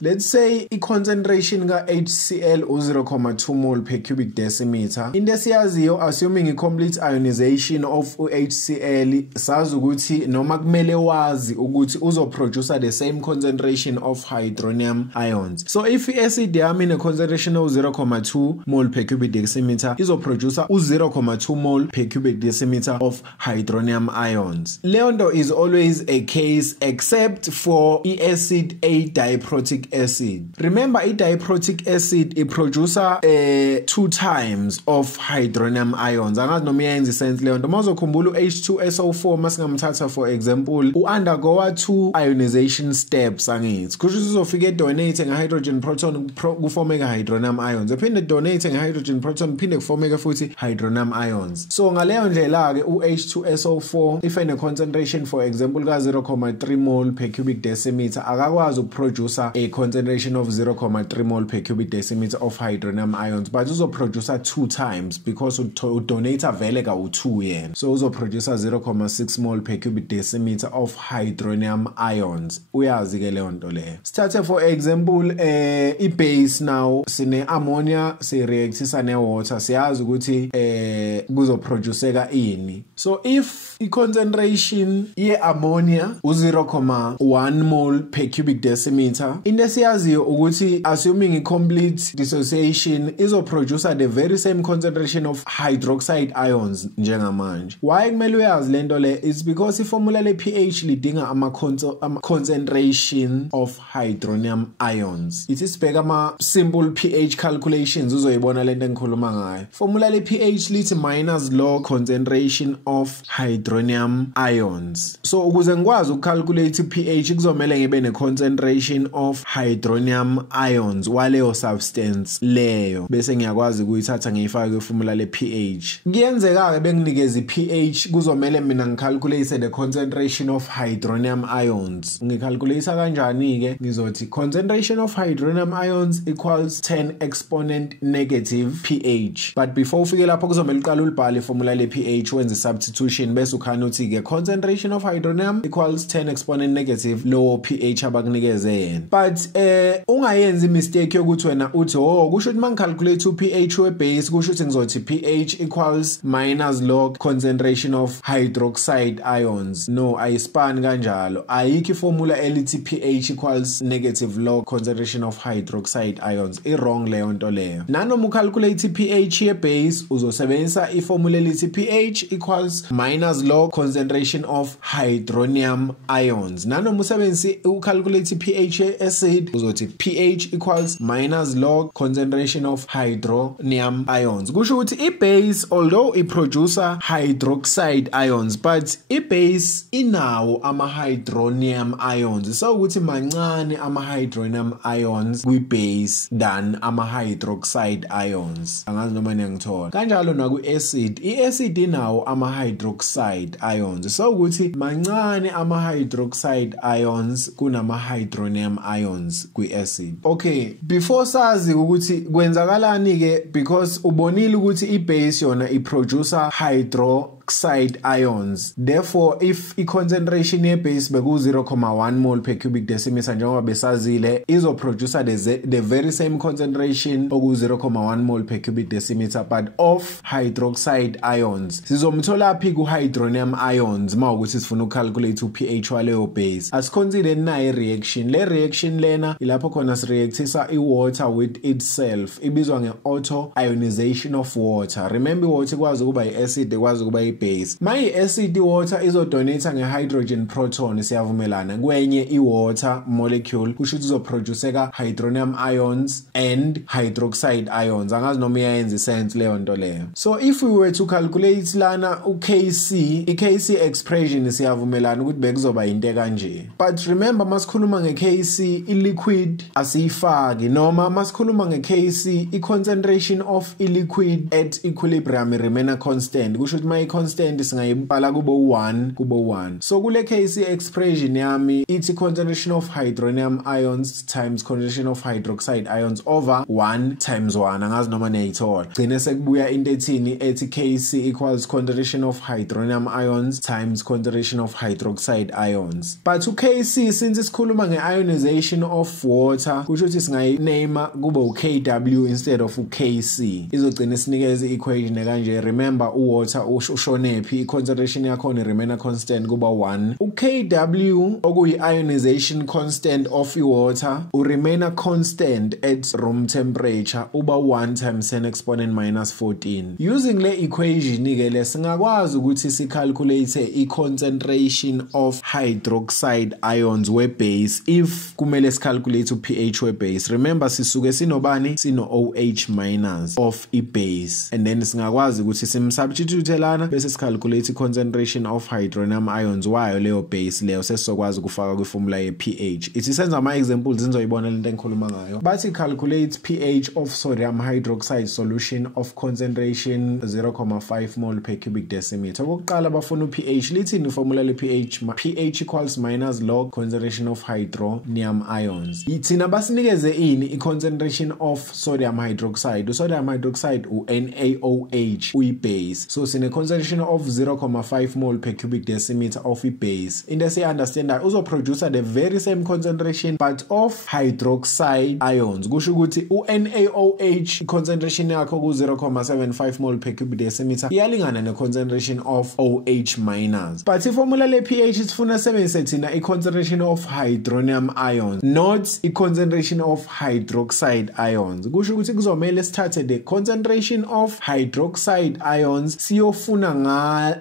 Let's say i-concentration ka-HCl u-0.2 mole per cubic decimeter. Into esiyaziyo assuming i-complete ionization of u-HCl sazi ukuthi noma kumele wazi ukuthi uzoproduce the same concentration of hydronium ions. So if i-acid yami ine concentration of 0.2 mole per cubic decimeter izoproduce u-0.2 mole per cubic decimeter of hydronium ions. Leyo nto is always a case except for i-acid a-diprotic acid. Remember i-diprotic acid iproduce 2 times of hydronium ions. Angazi noma iyenza sense leyo nto. Mawuzokhumbula u-H2SO4 masingamthatha for example u-undergo 2 ionization steps angithi. Kusho uzofika donate nge-hydrogen proton kufomeka hydronium ions. Ephinde donate nge-hydrogen proton phinde kufomeka futhi hydronium ions. So ngaleyo ndlela ke u-H2SO4 if ene concentration for example ka 0.3 mole per cubic decimeter akakwazi ukuproduce a concentration of 0.3 mole per cubic decimeter of hydronium ions, but uzoproduce 2 times because udonate vele ka u2 yena. So uzoproduce 0.6 mole per cubic decimeter of hydronium ions. Uyazi ke leyo nto leyo. Start for example i-base now sine ammonia sireactisa ne-water siyazi ukuthi kuzoproduceka ini. So if i-concentration ye-ammonia u-0.1 mole per cubic decimeter into esiyaziyo ukuthi assuming i-complete dissociation izoproduce the very same concentration of hydroxide ions njengamanje. Why kumele uyazi lento le? It's because iformula le-pH lidinga concentration of hydronium ions. Ithi sibheka simple pH calculations uzoyibona lento engikhuluma ngayo. Formula le-pH lithi minus log concentration of hydronium ions. So ukuze ngikwazi ukucalculate i-pH kuzomela ngibe ne-concentration of hydronium ions waleyo substance leyo bese ngiyakwazi ukuyithatha ngiyifake kwiformula le-pH. Kuyenzeka-ke benginikeza i-pH kuzomele mina ngicalculate the concentration of hydronium ions. Ngicalculate kanjani-ke? Ngizothi concentration of hydronium ions equals 10 exponent negative pH. But before ufike lapho kuzomela uqala ulibhale iformula le-pH wenze substitution bese ukhana uthi-ke concentration of hydronium equals 10 exponent negative lowo pH abakunikeze yena. But ungayenzi imistake yokuthi wena uthi kusho ukuthi mangicalculate u-pH we-base kusho ukuthi ngizothi pH equals minus log concentration of hydroxide ions. No, ayispan kanjalo. Ayikho iformula elithi pH equals negative log concentration of hydroxide hydroxide ions. I-wrong leyo nto leyo. Nanoma ucalculate i-pH ye-base uzosebenzisa iformula elithi pH equals minus log concentration of hydronium ions. Nanoma usebenzise ucalculate i-pH ye-acid uzothi pH equals minus log concentration of hydronium ions. Kusho ukuthi i-base although i-producer hydroxide ions but i-base inawo ama-hydronium ions. So ukuthi mancane ama-hydronium ions kwi-base than ama-hydroxide ions. Angazi noma niyangithola. Kanjalo naku-acid. I-acid inawo ama-hydroxide ions. So ukuthi mancane ama-hydroxide ions kunama-hydronium ions kwi-acid. Okay, before sazi ukuthi kwenzakalani ke because ubonile ukuthi i-base yona i-producer hydroxide ions. Therefore, if i-concentration ye-base beku 0.1 mole per cubic decimeter njengoba besazile, izoproducer the very same concentration oku 0.1 mole per cubic decimeter but of hydroxide ions. Sizomthola phi ku-hydronium ions mawukuthi sifuna ucalculate u-pH waleyo base. Asiconsider nayo reaction. Le reaction lena ilapho khona sireactisa i-water with itself. Ibizwa nge-auto ionization of water. Remember water ikwazi ukuba i-acid ikwazi ukuba i-base. Mayi-acid i-water izodonate nge-hydrogen proton siyavumelana kwenye i-water molecule kusho ukuthi izoproduceka hydronium ions and hydroxide ions. Angazi noma iyayenza sense leyo nto leyo. So if we were to calculate lana u-Kc, i-Kc expression siyavumelana ukuthi bekuzoba into kanje. But remember masikhuluma nge-Kc i-liquid asiyifaki noma masikhuluma nge-Kc i-concentration of i-liquid at equilibrium remain constant. Kusho ukuthi ma i-constant singayibhala kubo 1. So kule Kc expression yami ithi concentration of hydronium ions times concentration of hydroxide ions over 1 times 1. Angazi noma niyayithola. Gcine sekubuya into ethini ethi Kc equals concentration of hydronium ions times concentration of hydroxide ions. But u-Kc since isikhuluma nge-ionization of water kusho ukuthi singayiname kube u-Kw instead of u-Kc. Izogcina sinikeze i-equation kanje. Remember u-water ushonephi, i-concentration yakhona remain constant kuba 1. U-Kw okuyi-ionization constant of i-water remain constant at room temperature uba 1 times 10 exponent minus 14. Using le equation ke le singakwazi ukuthi si-calculate i-concentration of hydroxide ions we-base if kumele si-calculate u-pH we-base. Remember sisuke sinobani? Sino-OH minus of i-base and then singakwazi ukuthi sim-substitute lana bese si-calculate i-concentration of hydronium ions wayo leyo base leyo sesizokwazi ukufaka kwi-formula ye-pH. Ithi senza ama-examples nizoyibona lento engikhuluma ngayo. Bathi calculate pH of sodium hydroxide solution of concentration 0.5 mole per cubic decimeter. Okokuqala bafuna u-pH. Lithini iformula le-pH? pH equals minus log concentration of hydronium ions. Thina basinikeze ini i-concentration of sodium hydroxide. Sodium hydroxide u-NaOH uyi-base. So sine concentration of 0.5 mole per cubic decimeter of i-base. Into siya-understand that uzoproducer the very same concentration but of hydroxide ions. Kusho ukuthi u-NaOH concentration yakho ku 0.75 mole per cubic decimeter iyalingana ne-concentration of OH minus. But iformula le-pH sifuna sebenzise thina i-concentration of hydronium ions, not i-concentration of hydroxide ions. Kusho ukuthi kuzomele sithathe the concentration of hydroxide ions siyofuna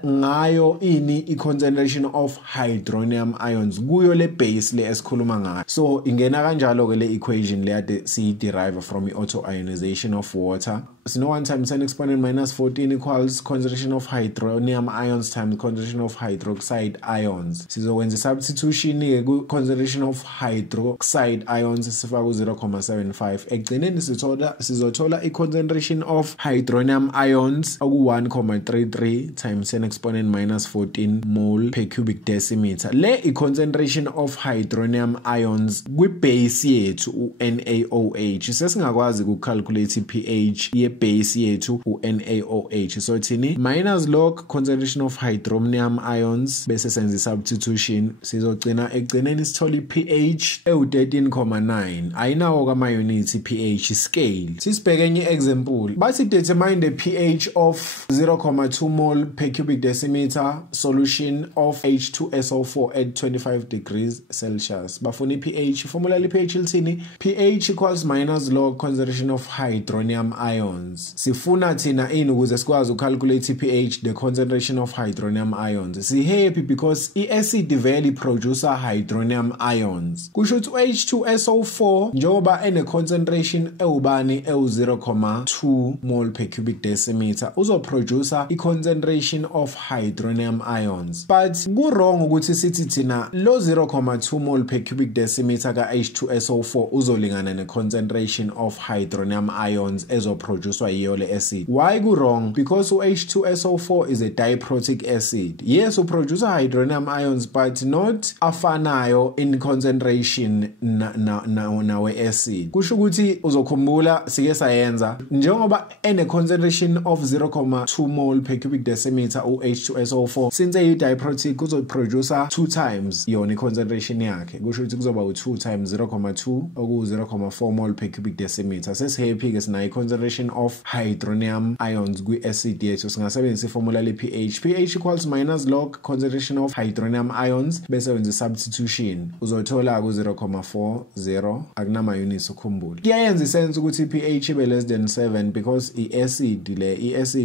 ngayo ini i-concentration of hydronium ions kuyo le base le esikhuluma ngayo. So ingena kanjalo ke le equation le ade si-derive from i-auto ionization of water. Sino 1 times 10 exponent minus 14 equals concentration of hydronium ions times concentration of hydroxide ions. Sizokwenza substitution ke ku concentration of hydroxide ions sifaka ku 0.75. Egcineni sizothola i-concentration of hydronium ions oku 1.33 times 10 exponent minus 14 mole per cubic decimeter. Le i-concentration of hydronium ions kwi-base yethu u-NaOH. Sesingakwazi ku-calculate i-pH ye-base yethu u-NaOH. So thini minus log concentration of hydronium ions bese senza substitution. Sizogcina egcineni sithola i-pH ewu-13.9. Ayinawo kama-units i-pH scale. Sisibheke enye example. Bathi determine the pH of 0.2 mole mole per cubic decimeter solution of H2SO4 at 25 degrees Celsius. Bafuni pH, formula li pH ilthini? pH equals minus log concentration of hydronium ions. Sifuna thina ini ukuze sikwazi ucalculate pH, the concentration of hydronium ions. Si happy because acid vele producer hydronium ions. Kusho ukuthi H2SO4 njengoba ene concentration ewubani ewu 0.2 mole per cubic decimeter uzoproducer i-concentration of hydronium ions. But ku-wrong ukuthi sithi thina lo 0.2 mole per cubic decimeter ka H2SO4 uzolingana ne-concentration of hydronium ions ezoproducwa yiyo le acid. Why ku-wrong? Because H2SO4 is a diprotic acid. Yes, uproduce hydronium ions but not afanayo in concentration nawe acid. Kusho ukuthi uzokhumbula sike sayenza njengoba ene concentration of 0.2 mole per cubic decimeter H2SO4 since a diprotic uzoproduce 2 times yona concentration yakhe. Kusho ukuthi kuzoba u2 times 0.2 oku 0.4 mole per cubic decimeter. Sesihappy ke sina concentration of hydronium ions kwi acid yethu singasebenzisa formula le pH. pH equals minus log concentration of hydronium ions bese wenza substitution uzothola ku 0.40 akunama units ukhumbula. Kuyayenza sense ukuthi pH ibe less than 7 because i-acid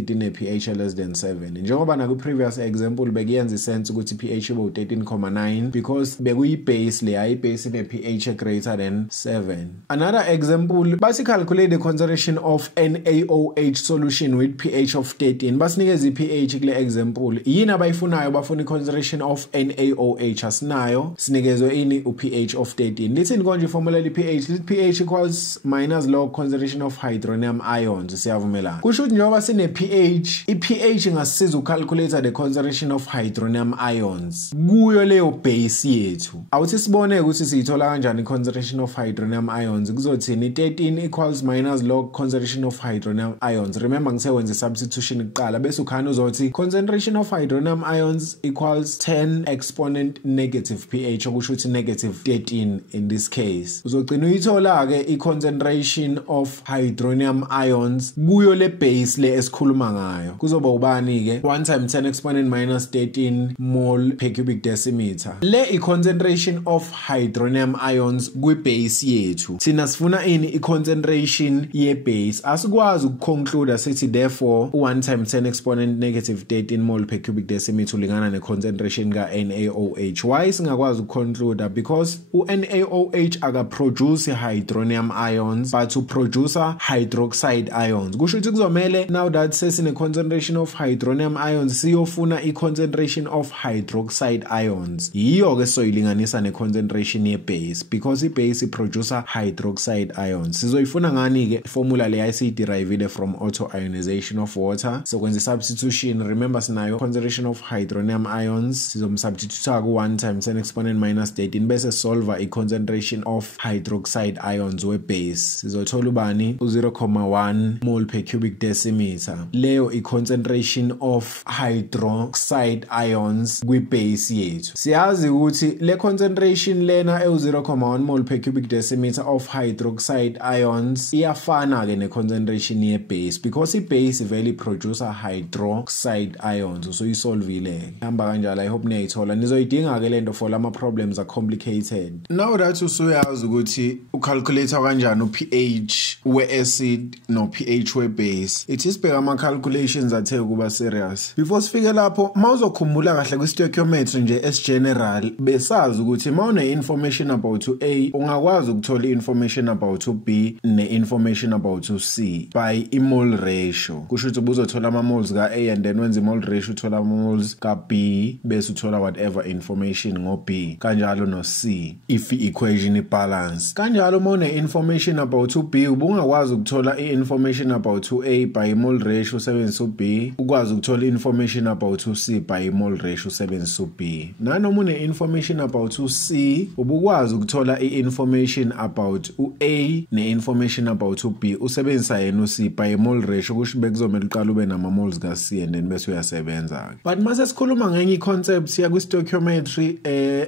ine pH less than 7. Njengoba na ku previous example bekuyenza sense ukuthi pH ibe 13.9 because bekuyi base le ayi base ine pH greater than 7. Another example basi calculate the concentration of NaOH solution with pH of 13. Basinikeza i-pH kule example. Yini abayifunayo bafuna concentration of NaOH asinayo sinikezwe ini u-pH of 13. Lithini konje formula li pH? pH equals minus log concentration of hydronium ions. Siyavumelana. Kusho ukuthi njengoba sine pH, i-pH ingasiza ucalculate the concentration of hydronium ions kuyo leyo base yethu. Awuthi sibone ukuthi siyithola kanjani i-concentration of hydronium ions. Kuzothini 13 equals minus log concentration of hydronium ions. Remember ngise wenza substitution kuqala bese ukhana uzothi concentration of hydronium ions equals 10 exponent negative pH okusho ukuthi negative 13 in this case. Uzogcina uyithola ke i-concentration of hydronium ions kuyo le base le esikhuluma ngayo. Kuzoba ubani ke 1 times 10 exponent minus 13 mole per cubic decimeter. Le i-concentration of hydronium ions kwi base yethu. Thina sifuna ini i-concentration ye base. Asikwazi ukuconclude sithi therefore 1 times 10 exponent negative 13 mole per cubic decimeter ulingana ne concentration ka NaOH. Why singakwazi ukuconclude? Because u-NaOH aka produce hydronium ions but to produce hydroxide ions. Kusho ukuthi kuzomela now that sesine concentration of hydronium ions siyofuna i-concentration of hydroxide ions. Yiyo ke soyilinganisa ne concentration ye base because i-base produce hydroxide ions. Sizoyifuna ngani ke formula le ayisiderivile from auto-ionization of water. So kwenza substitution, remember sinayo concentration of hydronium ions sizomsubstitute ku 1 times 10 exponent minus 13 bese solve i-concentration of hydroxide ions we base. Sizothola ubani u 0.1 mole per cubic decimeter. Leyo i-concentration of hydroxide ions kwi base yethu. Siyazi ukuthi le concentration lena ewu 0.1 mole per cubic decimeter of hydroxide ions iyafana ke ne concentration ye base because i-base vele produce hydroxide ions. So isolvile hamba kanjalo. I hope niyayithola. Nizoyidinga ke lento for lama problems are complicated. Now that usuyazi ukuthi ucalculate kanjani u-pH we-acid no pH we-base, it is bheka ama calculations athe kuba serious. Before sifike lapho mawuzokhumbula kahle kwi-stoichiometry nje as-general besazi ukuthi mawune information about A ungakwazi ukuthola information about B ne-information about C by i-mole ratio. Kusho ukuthi ubuzothola ama-moles ka A and then wenza i-mole ratio uthola ama-moles ka B bese uthola whatever information ngo B. Kanjalo no C if i-equation i-balance. Kanjalo mawune information about B ubungakwazi ukuthola i-information about A by i-mole ratio usebenzisa B, ukwazi ukuthola information about C by i-mole ratio usebenzisa B. Nanoma une-information about C ubukwazi ukuthola i-information about A ne-information about B usebenzisa yena C by i-mole ratio kusho bekuzomela uqala ube nama-moles ka C and then bese uyasebenza. But mase sikhuluma ngenye i-concept ya kwi-stoichiometry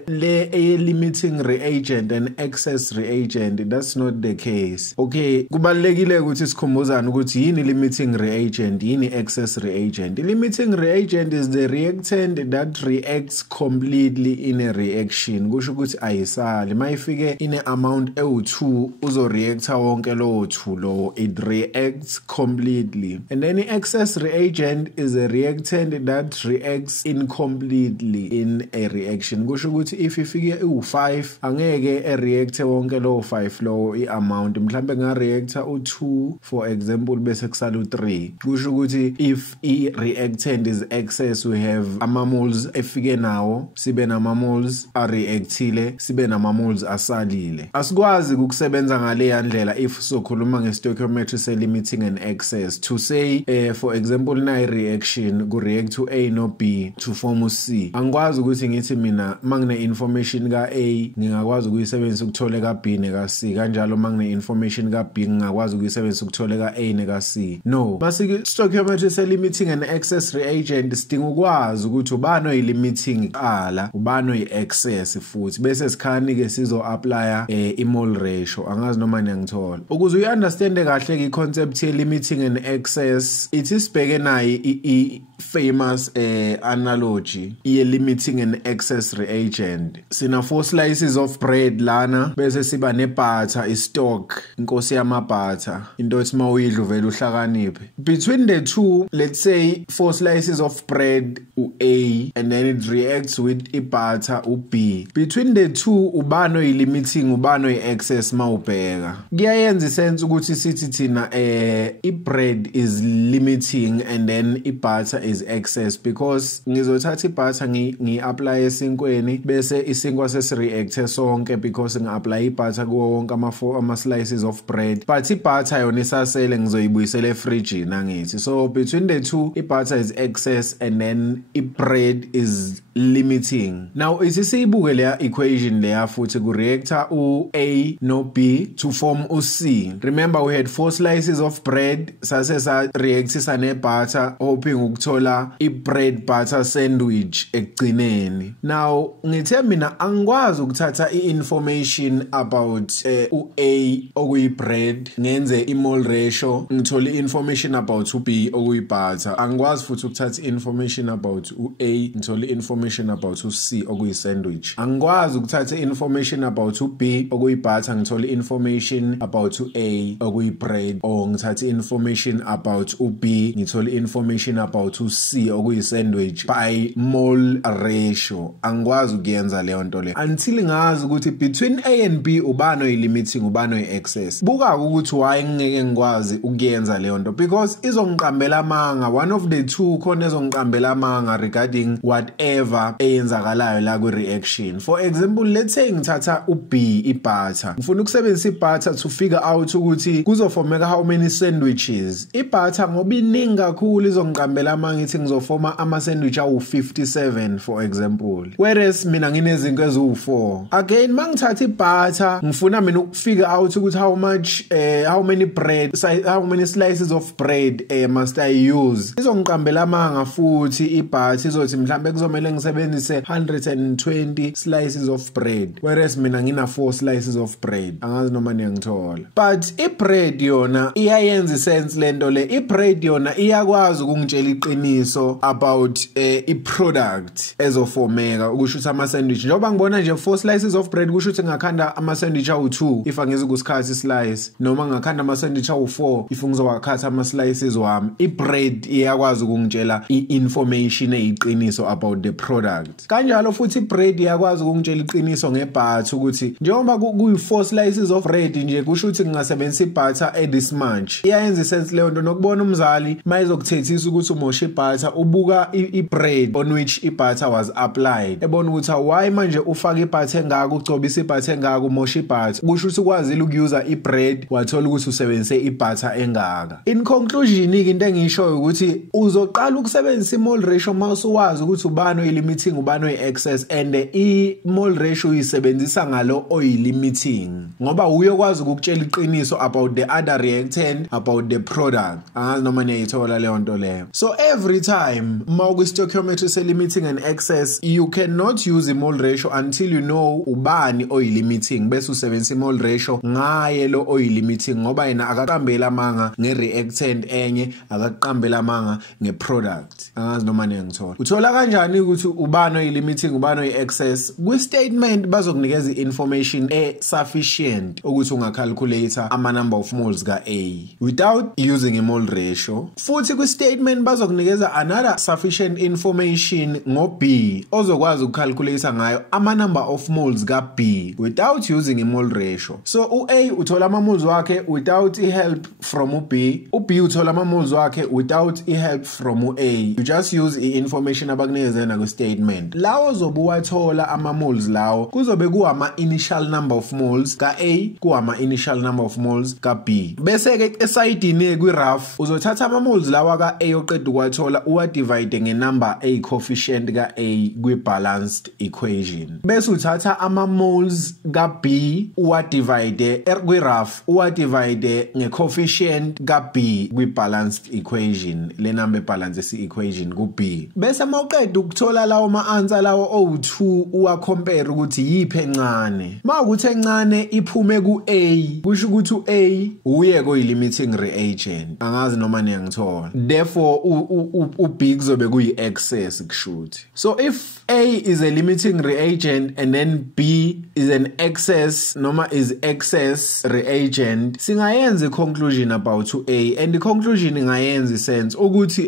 le limiting reagent and excess reagent, that's not the case. Okay, kubalekile ukuthi sikhumbuzane ukuthi yini limiting reagent yini excess reagent. reagent. Limiting reagent is the reactant that reacts completely in a reaction. Kusho ukuthi ayisali. Mayifike in a amount ewu2 uzo reactor wonke lowo 2 lo, it reacts completely. And then excess reagent is a reactant that reacts incompletely in a reaction. Kusho ukuthi if ifike ewu5 angeke e reactor wonke lowo 5 lowo I amount. Mhlambe nga reactor u2 for example bese kusala u3. Kusho ukuthi if I reactant is excess, we have ama-moles efike nawo, sibe nama-moles a-reactile, sibe nama-moles asalile. Asikwazi ukusebenza ngale yandlela if sokhuluma nge-stoichiometry se-limiting and excess. To say, for example, na reaction ku-react to A no B to form u-C. Angikwazi ukuthi ngithi mina mangine information ka A ngingakwazi ukuyisebenzisa ukuthole ka B neka C. Kanjalo mangine information ka B ngingakwazi ukuyisebenzisa ukuthole ka A neka C. No. Mase stoichiometry se-limiting and excess reagent sidinga ukwazi ukuthi ubani oyi-limiting qala, ubani oyi-excess futhi. Bese sikhani ke sizo applya i-mole ratio. Angazi noma niyangithola. Ukuze uyi-understand kahle ke concept ye-limiting and excess, ithi sibheke nayo i-famous analogy ye-limiting and excess reagent. Sina 4 slices of bread lana bese siba ne-butter, i-stock, inkosi yama-butter. Into ethi mawuyidla uvela uhlakaniphe. Between the two, let's say 4 slices of bread u-A and then it reacts with i-butter u-B. Between the two, ubani oyi-limiting, ubani oyi-excess mawubheka. Kuyayenza isense ukuthi sithi thina i-bread is limiting and then i-butter is excess, because ngizothatha i-butter ngi-apply esinkweni bese isinkwa sesi-reacte sonke because ngi-apply i-butter kuwo wonke ama-slices of bread, but i-butter yona isasele ngizoyibuyisela efrijini angithi. So between the two, i-butter is excess and then i-bread is limiting. Now isisiyibuke leya equation leya futhi ku-reactor u-A no B to form u-C. Remember we had 4 slices of bread, sase sa-reactisa ne-butter hoping ukuthola i-bread butter sandwich ekugcineni. Now ngithe mina angikwazi ukuthatha i-information about u-A okuyi-bread ngenze i-mole ratio ngithole i-information about u-B okuyi-butter. Angikwazi futhi ukuthatha i-information about u-A ngithole i-information about u-C okuyi-sandwich. Angikwazi ukuthatha i-information about u-B okuyi-butter ngithole i-information about u-A okuyi-bread, or ngithatha i-information about u-B ngithole i-information about u-C okuyi-sandwich by mole ratio. Angikwazi ukuyenza leyo nto le until ngazi ukuthi between A and B ubani oyi-limiting ubani oyi-excess. Buka ukuthi why ngeke ngikwazi ukuyenza leyo nto, because izongiqambela amanga, one of the two khona izongiqambela amanga regarding whatever eyenzakalayo la ku-reaction. For example, let's say ngithatha u-B i-butter, ngifuna ukusebenzisa i-butter to figure out ukuthi kuzofomeka how many sandwiches. I-butter ngoba iningi kakhulu izongiqambela amanga ithi ngizofoma ama-sandwich awu-57 for example, whereas mina nginezinto eziwu-4. Again mangithatha i-butter ngifuna mina ukufigure out ukuthi how many slices of bread must I use. Izongiqambela amanga futhi i-butter izothi mhlambe kuzomela ngisebenzise 120 slices of bread, whereas mina ngina 4 slices of bread. Angazi noma niyangithola. But i-bread yona iyayenza isense lento le. I-bread yona iyakwazi ukungitshela iqiniso about i-product ezofomeka, ukusho ukuthi ama-sandwich. Njengoba ngibona nje 4 slices of bread kusho ukuthi ngakhanda ama-sandwich awu-2 if angizi kusikhathi islice, noma ngakhanda ama-sandwich awu-4 if ngizowakhatha ama-slices wami. I-bread iyakwazi ukungitshela i-information eyiqiniso about the product. Kanjalo futhi i-bread iyakwazi ukungitshela iqiniso nge-butter ukuthi njengoba kuyi-4 slices of bread nje kusho ukuthi ngingasebenzisa i-butter this much. Iyayenza isense leyo nto nokubona umzali mayizokuthethisa ukuthi umoshe i-butter, ubuka i-bread on which i-butter was applied, ebona ukuthi why manje ufaka i-butter engaka, ugcobisa i-butter engaka, umoshe i-butter. Kusho ukuthi ukwazile ukuyuza i-bread wathola ukuthi usebenzise i-butter engaka. In conclusion into engishoyo ukuthi uzoqala ukusebenzisa i-mole ratio mase uwazi ukuthi ubani limiting ubani oyi-excess and i-mole ratio uyisebenzisa ngalo oyi-limiting ngoba uyokwazi ukukutshela iqiniso about the other reactant, about the product. Angazi noma niyayithola leyo nto leyo. So every time mawukwi-stoichiometry se-limiting and excess, you cannot use i-mole ratio until you know ubani oyi-limiting bese usebenzisa i-mole ratio ngaye lo oyi-limiting ngoba yena akaqambela amanga nge-reactant enye, akaqambela amanga nge-product. Angazi noma niyangithola. Uthola kanjani ukuthi ubani oyi-limiting ubani oyi-excess? Kwi-statement bazokunikeza i-information sufficient ukuthi ungacalculate ama-number of moles ka-A without using i-mole ratio. Futhi kwi-statement bazokunikeza another sufficient information ngo-B ozokwazi ukucalculate ngayo ama-number of moles ka-B without using i-mole ratio. So u-A uthola ama-moles wakhe without i-help from u-B, u-B uthola ama-moles wakhe without i-help from u-A. You just use i-information abakunikeze kwi-statement. Lawo zobuwathola ama-moles lawo kuzobe kuwama-initial number of moles ka-A, kuwama-initial number of moles ka-B. Bese-ke esayidini kwi-graph uzothatha ama-moles lawa ka-A oqeda ukwathola uwadivide nge-number coefficient ka-A kwi-balanced equation. Bese uthatha ama-moles ka-B uwadivide kwi-graph uwadivide nge-coefficient ka-B kwi-balanced equation, le number balance equation ku-B. Bese mawuqeda ukuthola lawo ma-answer lawo owu-2 uwa-compare ukuthi yiphi encane. Mawukuthi encane iphume ku-A, kusho ukuthi u-A uye koyi-limiting reagent. Angazi noma niyangithola. Therefore u-B kuzobe kuyi-excess kushuthi. So if A is a limiting reagent and then B is an excess noma is excess reagent, singayenza i-conclusion about u-A, and the conclusion ingayenza sense ukuthi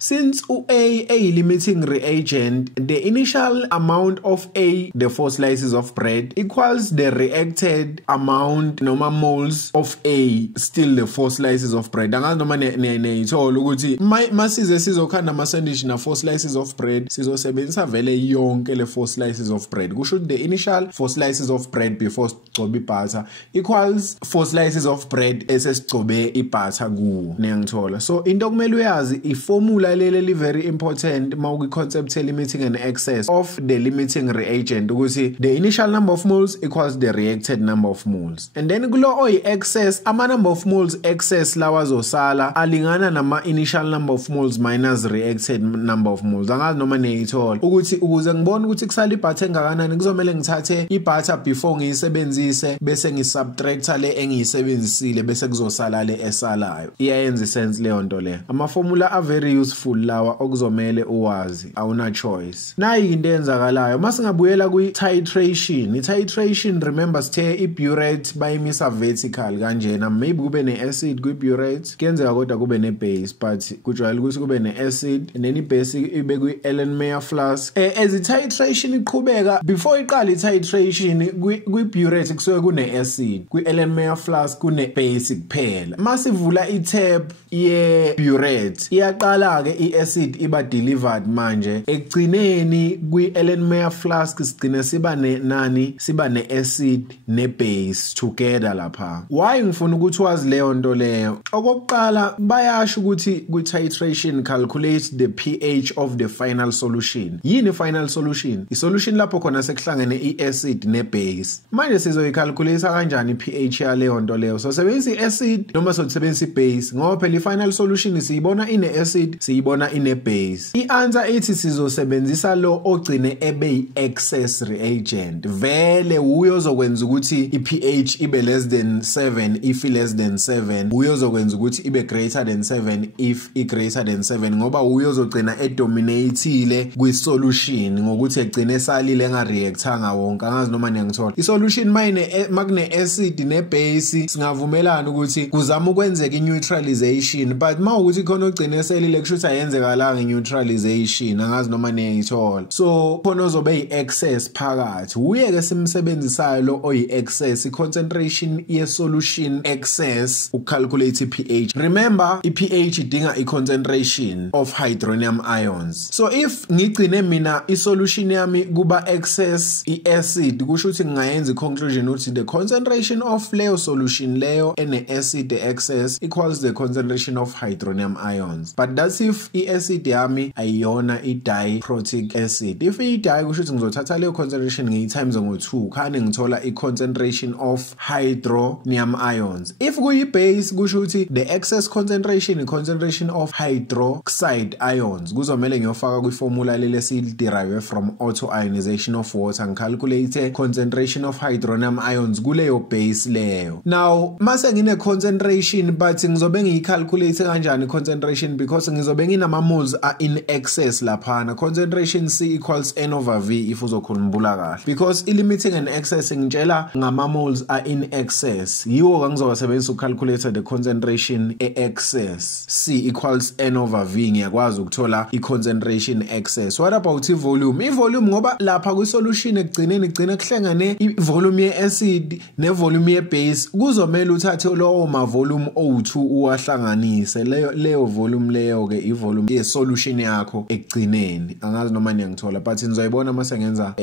since u-A a limiting reagent, the initial amount of A, the 4 slices of bread, equals the reacted amount noma moles of A, still the 4 slices of bread. Angazi noma niyayithola ukuthi masize sizokhanda ama-sandwich na 4 slices of bread, sizosebenzisa vele yonke le 4 slices of bread. Kusho the initial 4 slices of bread before sigcobe ibutter equals 4 slices of bread esesigcobe ibutter kuwo. Niyangithola. So into okumele uyazi i-formula leli very important mawuku concept limiting and excess of the limiting reagent ukuthi the initial number of moles equals the reacted number of moles, and then kulo oyi-excess ama number of moles excess lawa zosala alingana nama initial number of moles minus reacted number of moles. Angazi noma niyayithola ukuthi ukuze ngibone ukuthi kusala ibutter engakanani kuzomela ngithathe ibutter before ngiyisebenzise bese ngisubtracta le engiyisebenzisile bese kuzosala le esalayo. Iyayenza sense leyo nto le. Ama formula are very useful lawa okuzomela uwazi, awuna choice. Nayi into eyenzakalayo masingabuyela kwi-titration. I-titration remember sithe i-burette bayimisa vertical kanjena, maybe kube ne-acid kwi-burette, kuyenzeka kodwa kube ne-base, but kujwayele ukuthi kube ne-acid and then i-base ibe kwi-Erlenmeyer flask. As i-titration iqhubeka, before iqala i-titration kwi-burette kusuke kune-acid, kwi-Erlenmeyer flask kune-base kuphela. Masivula i-tap ye-burette iyaqala ke i-acid iba delivered manje, ekugcineni kwi-Erlenmeyer flask sigcine siba ne-acid ne-base together lapha. Why ngifuna ukuthi wazi leyo nto leyo? Okokuqala bayasho ukuthi kwi-titration calculate the pH of the final solution. Yini final solution? I-solution lapho khona sekuhlangene i-acid ne-base. Manje sizoyicalculate kanjani i-pH yaleyo nto leyo? So sebenzisa i-acid noma sisebenzisa i-base ngoba phela i-final solution siyibona ine-acid, siyibona ine-base. I-answer ithi sizosebenzisa lo ogcine ebe yi-excess reagent. Vele uyozokwenza ukuthi i-pH ibe less than 7 if less than 7, uyozokwenza ukuthi ibe greater than 7 if i greater than 7 ngoba uyozogcina edominateile kwi-solution ngokuthi egcine salile engareactanga wonke. Angazi noma niyangithola. I-solution makune-acid ne-base singavumelana ukuthi kuzama ukwenzeka i-neutralization, but mawukuthi khona ogcine selile kushuthi ayenzekalanga i-neutralization. Angazi noma niyayithola. So khona ozobe yi-excess phakathi, uye-ke simsebenzisayo lo oyi-excess, i-concentration ye-solution excess ucalculate i-pH. Remember i-pH idinga i-concentration of hydronium ions. So if ngigcine mina i-solution yami kuba excess i-acid, kusho ukuthi ngingayenza i-conclusion ukuthi the concentration of leyo solution leyo ene-acid excess equals the concentration of hydronium ions. But that's if i-acid yami ayiyona monoprotic acid. If i-die kusho ukuthi ngizothatha leyo concentration ngiyi-times ngo-2 khane ngithola i-concentration of hydronium ions. If kuyi-base kusho ukuthi the excess concentration i-concentration of hydroxide ions. Kuzomele ngiyofaka kwi-formula leli esiyiderive from auto-ionization of water ngicalculate concentration of hydronium ions kuleyo base leyo. Now mase ngine concentration but ngizobe ngiyicalculate kanjani concentration because ngizobe nginama moles are in excess laphana. Concentration C equals N over V if uzokhumbula kahle because i-limiting and excess ngitshela ngama moles are in excess. Yiwo ngizowasebenzisa ucalculate the concentration excess. C equals N over V ngiyakwazi ukuthola i-concentration excess. What about i-volume? I-volume ngoba lapha kwi-solution ekugcineni igcina kuhlangane i-volume ye-acid ne-volume ye-base kuzomela uthathe lowo ma-volume O2 uwahlanganise leyo volume leyo ke i-volume ye-solution yakho ekugcineni. Angazi noma niyangithola but nizoyibona mase ngenza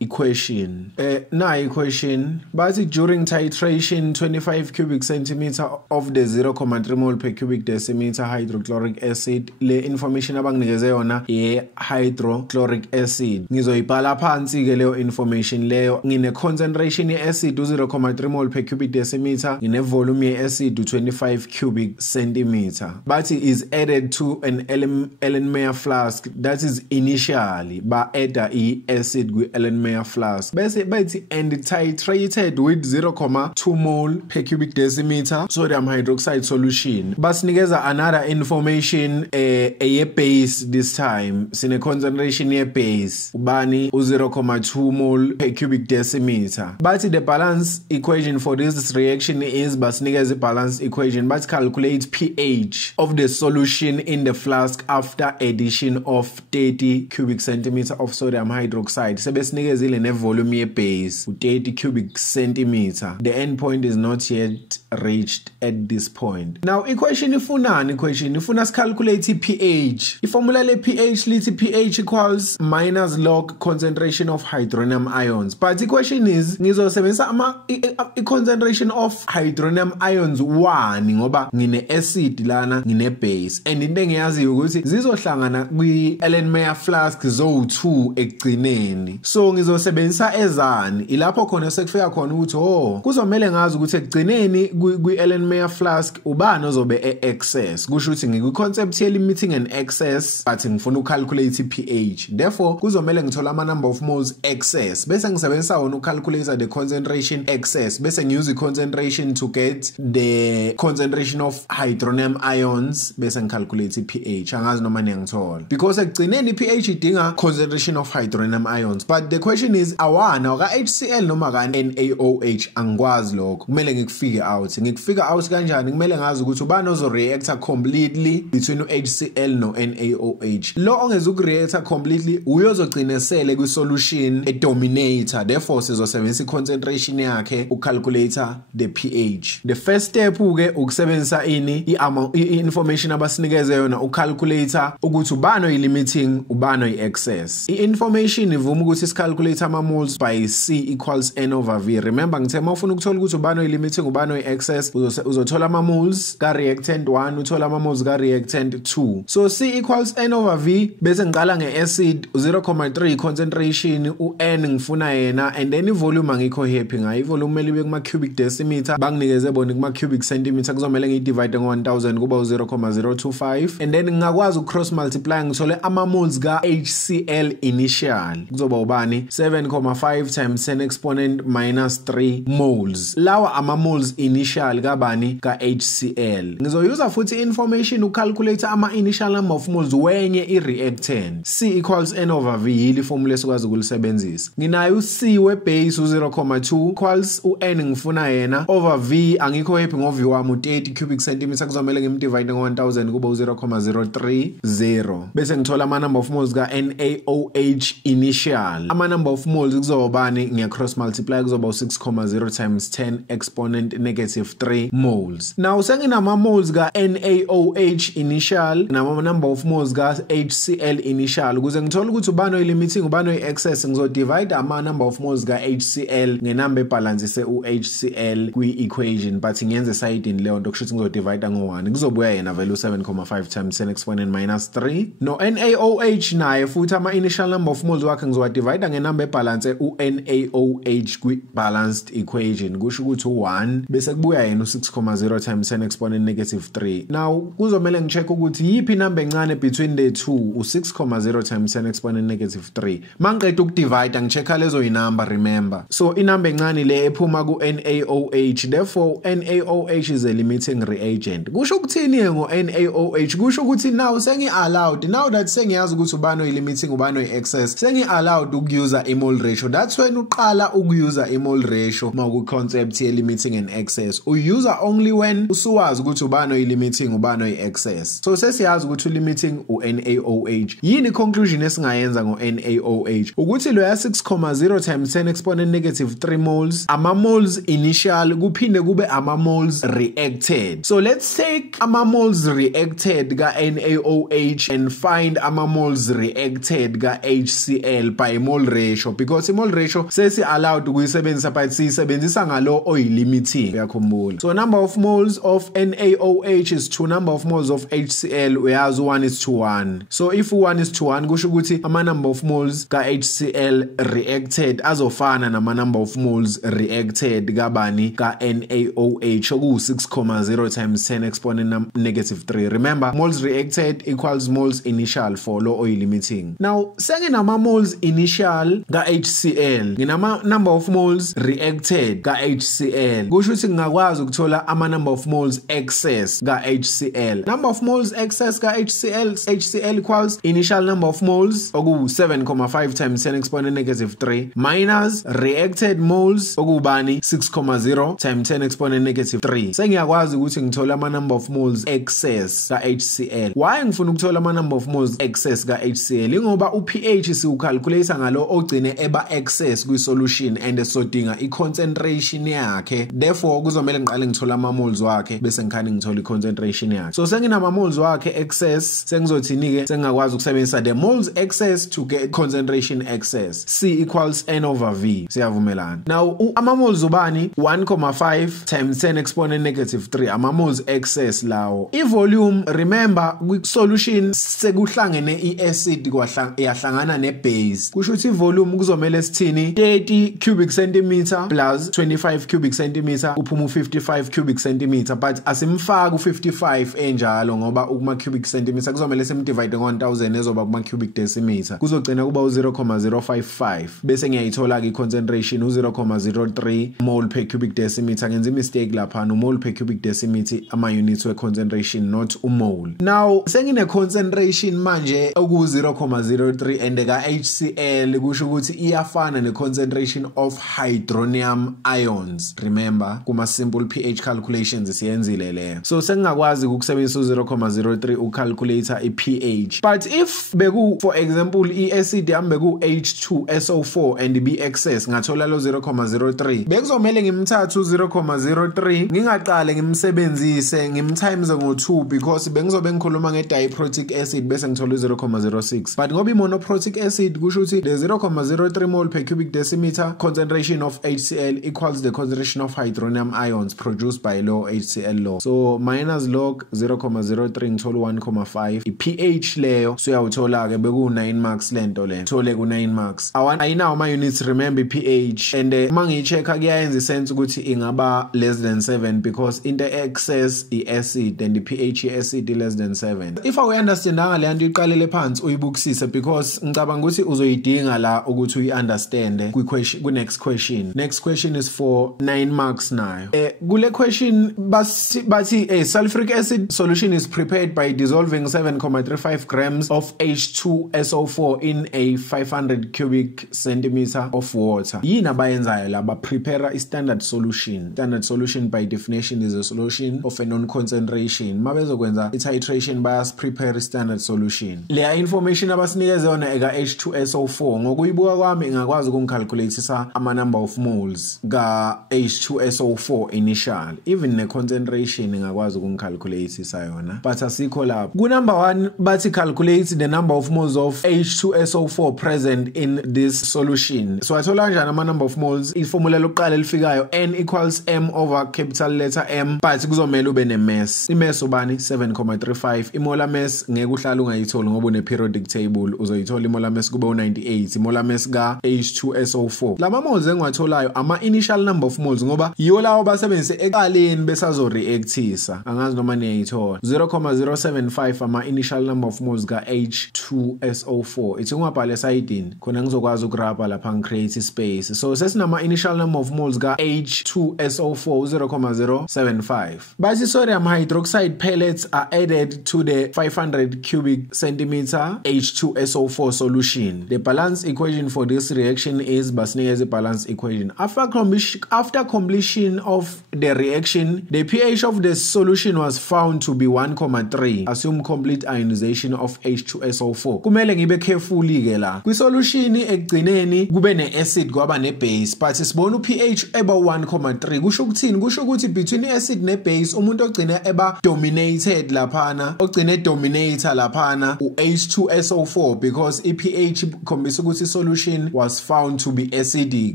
equation. Na equation bathi during titration 25 cubic centimeter of the 0.3 mole per cubic decimeter hydrochloric acid. Le information abanginikeze yona ye-hydrochloric acid ngizoyibhala phansi ke leyo information leyo. Ngine concentration ye-acid 0.3 mole per cubic decimeter, ngine volume ye-acid 25 cubic centimeter. But is added to an Erlenmeyer flask that is initially ba adda i-acid kwi-Erlenmeyer flask bese bathi and titrated with 0.2 mole per cubic decimeter sodium hydroxide solution. Basinikeza another information ye-base this time. Sine concentration ye-base ubani 0.2 mole per cubic decimeter. But the balance equation for this reaction is basinikeza balance equation but calculate pH of the solution in the flask after addition of 30 cubic centimeter of sodium hydroxide. Sebesinikezile ne volume ye-base 30 cubic centimeter. The end point is not yet reached at this point. Now equation ifunani? Equation ifuna calculate pH. Formula le pH lithi pH equals minus log concentration of hydronium ions. But the question is ngizosebenzisa concentration of hydronium ions 1 ngoba ngine acid lana ngine base and into engiyaziyo ukuthi zizohlangana kwi-Erlenmeyer flask zo2 ekugcineni. So ngizosebenzisa ezani ilapho khona sekufika khona ukuthi kuzomela ngazi ukuthi ekugcineni kwi-Erlenmeyer flask ubani ozobe e-excess. Kusho ukuthi ngikwi-concept ye-limiting and excess but ngifuna ucalculate pH. Therefore kuzomela ngithola ama number of moles excess bese ngisebenzisa wona ucalculate the concentration excess bese ngiuse i-concentration to get the concentration of hydronium ions bese ngicalculate pH. Angazi noma niyangithola because ekugcineni pH idinga concentration of hydronium ions but the question is awana ka HCl noma ka NaOH angikwazi lokho. Kumele ngikufike out kanjani? Kumele ngazi ukuthi ubani ozo reactor completely between HCl no NaOH. Lo ongeza ukureactor completely uyozogcinesele kwi solution e-dominator. Therefore sizosebenzisa i-concentration yakhe ucalculator the pH. The first step ke ukusebenzisa i-information abasinikeze yona ucalculator ukuthi ubani oyi-limiting ubani oyi-excess. I-information ivuma ukuthi isicalculate ama moles by C equals N over V. Remember ngithe mawufuna ukuthola ukuthi ubani oyi-limiting ubani oyi-excess uzothola ama moles ka reactant 1 uthola ama moles ka reactant 2. So C equals N over V bese ngiqala nge-acid 0.3 concentration u-N ngifuna yena and then i-volume angikho happy ngayo. I-volume kumele ibe kuma cubic decimeter banginikeze bona kuma cubic centimeter kuzomela ngiyidivide ngo-1000 kuba u-0.025 and then ngingakwazi uku-cross multiply ngithole ama moles ka HCl initial kuzoba ubani 7.5 times 10 exponent minus 3 moles. Lawa ama moles initial kabani ka HCl. Ngizoyuza futhi information ucalculate ama initial number of moles wenye i-reactant. C equals N over V yili formula esikwazi ukulisebenzisa. Nginayo C we base u-0.2 equals u-N ngifuna yena over V angikho happy ngo-V wami u-30 cubic centimeter kuzomela ngimdivide ngo-1000 kuba u-0.030 bese ngithola ama number of moles ka NaOH initial. Ama number of moles kuzobani ngiya cross multiply kuzoba 6,0 times 10 exponent -3 moles. Now senginama moles ka NaOH initial nama number of moles ka HCl initial. Ukuze ngithole ukuthi ubani oyi-limiting ubani oyi-excess ngizodivide ama number of moles ka HCl ngenamba ebalansise u-HCl kwi-equation, but ngiyenze sayidini leyo nto kusho ukuthi ngizodivide ngo-1 kuzobuya yena value 7,5 times 10 exponent -3. No NaOH naye futhi ama-initial number of moles wakhe ngizowadivide ngenamba ebalanse u-NaOH kwi-balanced equation kusho ukuthi u-1 bese kubuya yena u-6,0 times 10 exponent -3. Now kuzomele ngicheck ukuthi yiphi inamba encane between the two u-6,0 times 10 exponent -3. Mangiqeda ukudivide ngichecka lezo inamba, remember. So inamba encane le ephuma ku-NaOH, therefore NaOH is a limiting reagent. Kusho ukuthini ngo-NaOH? Kusho ukuthi now sengi-allowed, now that sengiyazi ukuthi ubani oyi-limiting ubani oyi-excess, sengi-allowed ukuuser i-mole ratio. That's when uqala ukuuser i-mole ratio maku-concept ye-limiting and excess. Uuser only when usuwazi ukuthi ubani oyi-limiting ubani oyi-excess. So sesiyazi ukuthi u-limiting u-NaOH. Yini conclusion esingayenza ngo-NaOH? Ukuthi lo ya 6,0 times 10 exponent -3 moles, ama-moles initial kuphinde kube ama-moles reacted. So let's take ama-moles reacted ka NaOH and find ama-moles reacted ka HCl by mole ratio, because i-mole ratio sesi-allowed ukuyisebenzisa but siyisebenzisa ngalo oyi-limiting, uyakhumbula. So number of moles of NaOH is to number of moles of HCl, uyazi 1:1. So if 1:1 kusho ukuthi ama-number of moles ka HCl reacted azofana nama-number of moles reacted kabani ka NaOH oku 6,0 times 10 exponent -3. Remember, moles reacted equals moles initial for lo oyi-limiting. Now senginama moles initial ka HCl nginama number of moles reacted ka HCl, kusho ukuthi ngingakwazi ukuthola ama number of moles excess ka HCl. Number of moles excess ka HCl equals initial number of moles oku 7,5 times 10 exponent -3 minus reacted moles okubani 6,0 times 10 exponent -3. Sengiyakwazi ukuthi ngithola ama number of moles excess ka HCl. Why ngifuna ukuthola ama number of moles excess ka HCl? Ngoba uPH siucalculate ngalo ogcine eba excess kwi solution and sodinga i-concentration yakhe, therefore kuzomela ngiqale ngithola ama moles wakhe bese ngikhani ngithola i-concentration yakhe. So senginama moles wakhe excess, sengizothini ke sengakwazi ukusebenzisa the moles excess to get concentration excess. C equals N over V. Siyavumelana. Now ama moles ubani 1,5 times 10 exponent -3 ama moles excess lawo. I-volume, remember kwi solution sekuhlangene i-acid yahlangana ne-base, kusho ukuthi i-volume kuzomela sithini 30 cubic centimeter plus 25 cubic centimeter uphuma 55 cubic centimeter, but asimfaki u55 enjalo ngoba ukuma cubic centimeter kuzomela simdivide ngo-1000 ezoba kuma cubic decimeter, kuzogcina kuba u-0,055 bese ngiyayithola ke i-concentration u-0,03 mole per cubic decimeter. Ngenza mistake lapha, no mole per cubic decimeter ama units we concentration, not mole. Now sengine concentration manje oku 0,03 and ka HCl kusho ukuthi iyafana ne concentration of hydronium ions. Remember kuma simple pH calculations siyenzile leyo. So sengakwazi ukusebenzisa u-0,03 ucalculator i-pH. But if beku for example i-acid yami beku H2SO4 and be excess ngathola lo 0,03, bekuzomela ngimthathe u-0,03 ngingaqale ngimsebenzise ngimtimes ngo2 because bengizobe ngikhuluma nge-diprotic acid bese ngithola u-0,06. But ngoba i-monoprotic acid kusho ukuthi the 0,03 mole per cubic decimeter concentration of HCl equals the concentration of hydronium ions produced by law HCl law. So minus log 0,03 ngithola 1,5 i-pH leyo, so uyawuthola ke beku 9 marks lento le, thole ku 9 marks. Ayinawo ama units, remember i-pH, and mangiyichecka kuyayenza sense ukuthi ingaba less than 7 because into excess i-acid and the pH ye-acid less than 7. If I understand ngale nto iqalele phansi uyibukisise because ngicabanga ukuthi uzoyidinga la ukuthi uyi-understand ku next question. Next question is for 9 marks nayo. Kule question bathi a sulfuric acid solution is prepared by dissolving 7,35 grams of H2SO4 in a 500 cubic centimeter of water. Yini abayenzayo la prepare a standard solution. Standard solution by definition is a solution of a non-concentration. Mabezokwenza i-titration bayas prepare standard solution. Leya information abasinikeze yona eka H2SO4 ngokuyibuka kwami ngakwazi ukungikalculate calculator ama number of moles ka H2SO4 initial. Even ne concentration ngakwazi ukungicalculate yona, but asikho lapho. Ku number 1 bathi calculate the number of moles of H2SO4 present in this solution. So athola kanjani ama number of moles? Iformula lokuqala elifikayo N equals M over capital letter M, but kuzomela ube ne mass. I-mass ubani 7.35. I-molar mass ngeke uhlala ungayitholi ngoba une periodic table, uzoyithola i-molar mass kube u98. I-molar mass ka H2SO4. Lama moles engiwatholayo ama initial number of moles ngoba yiwo lawo basebenzise eqaleni besazo reactisa. Angazi noma niyayithola. 0.075 ama initial number of moles ka H2SO4. Ithi ungabhala esayidini khona ngizokwazi ukurabha lapha ngicreate space. So sesinama initial number of moles ka H2SO4 0.075. Bathi sodium hydroxide pellets are added to the 500 cubic centimeter H2SO4 solution. The balance equation for this reaction is Basni's balance equation. After completion of the reaction, the pH of the solution was found to be 1.3. Assume complete ionization of H2SO4. Kumele ngibe carefully ke la. Kwi solution ekugcineni kube ne acid kwaba ne base, but sibona pH eba 1.3. Kusho ukuthini? Kusho ukuthi between acid ne base umuntu ogcina eba dominated laphana, ogcina dominator laphana u H2SO4 because pH khombisa ukuthi solution was found to be acidic.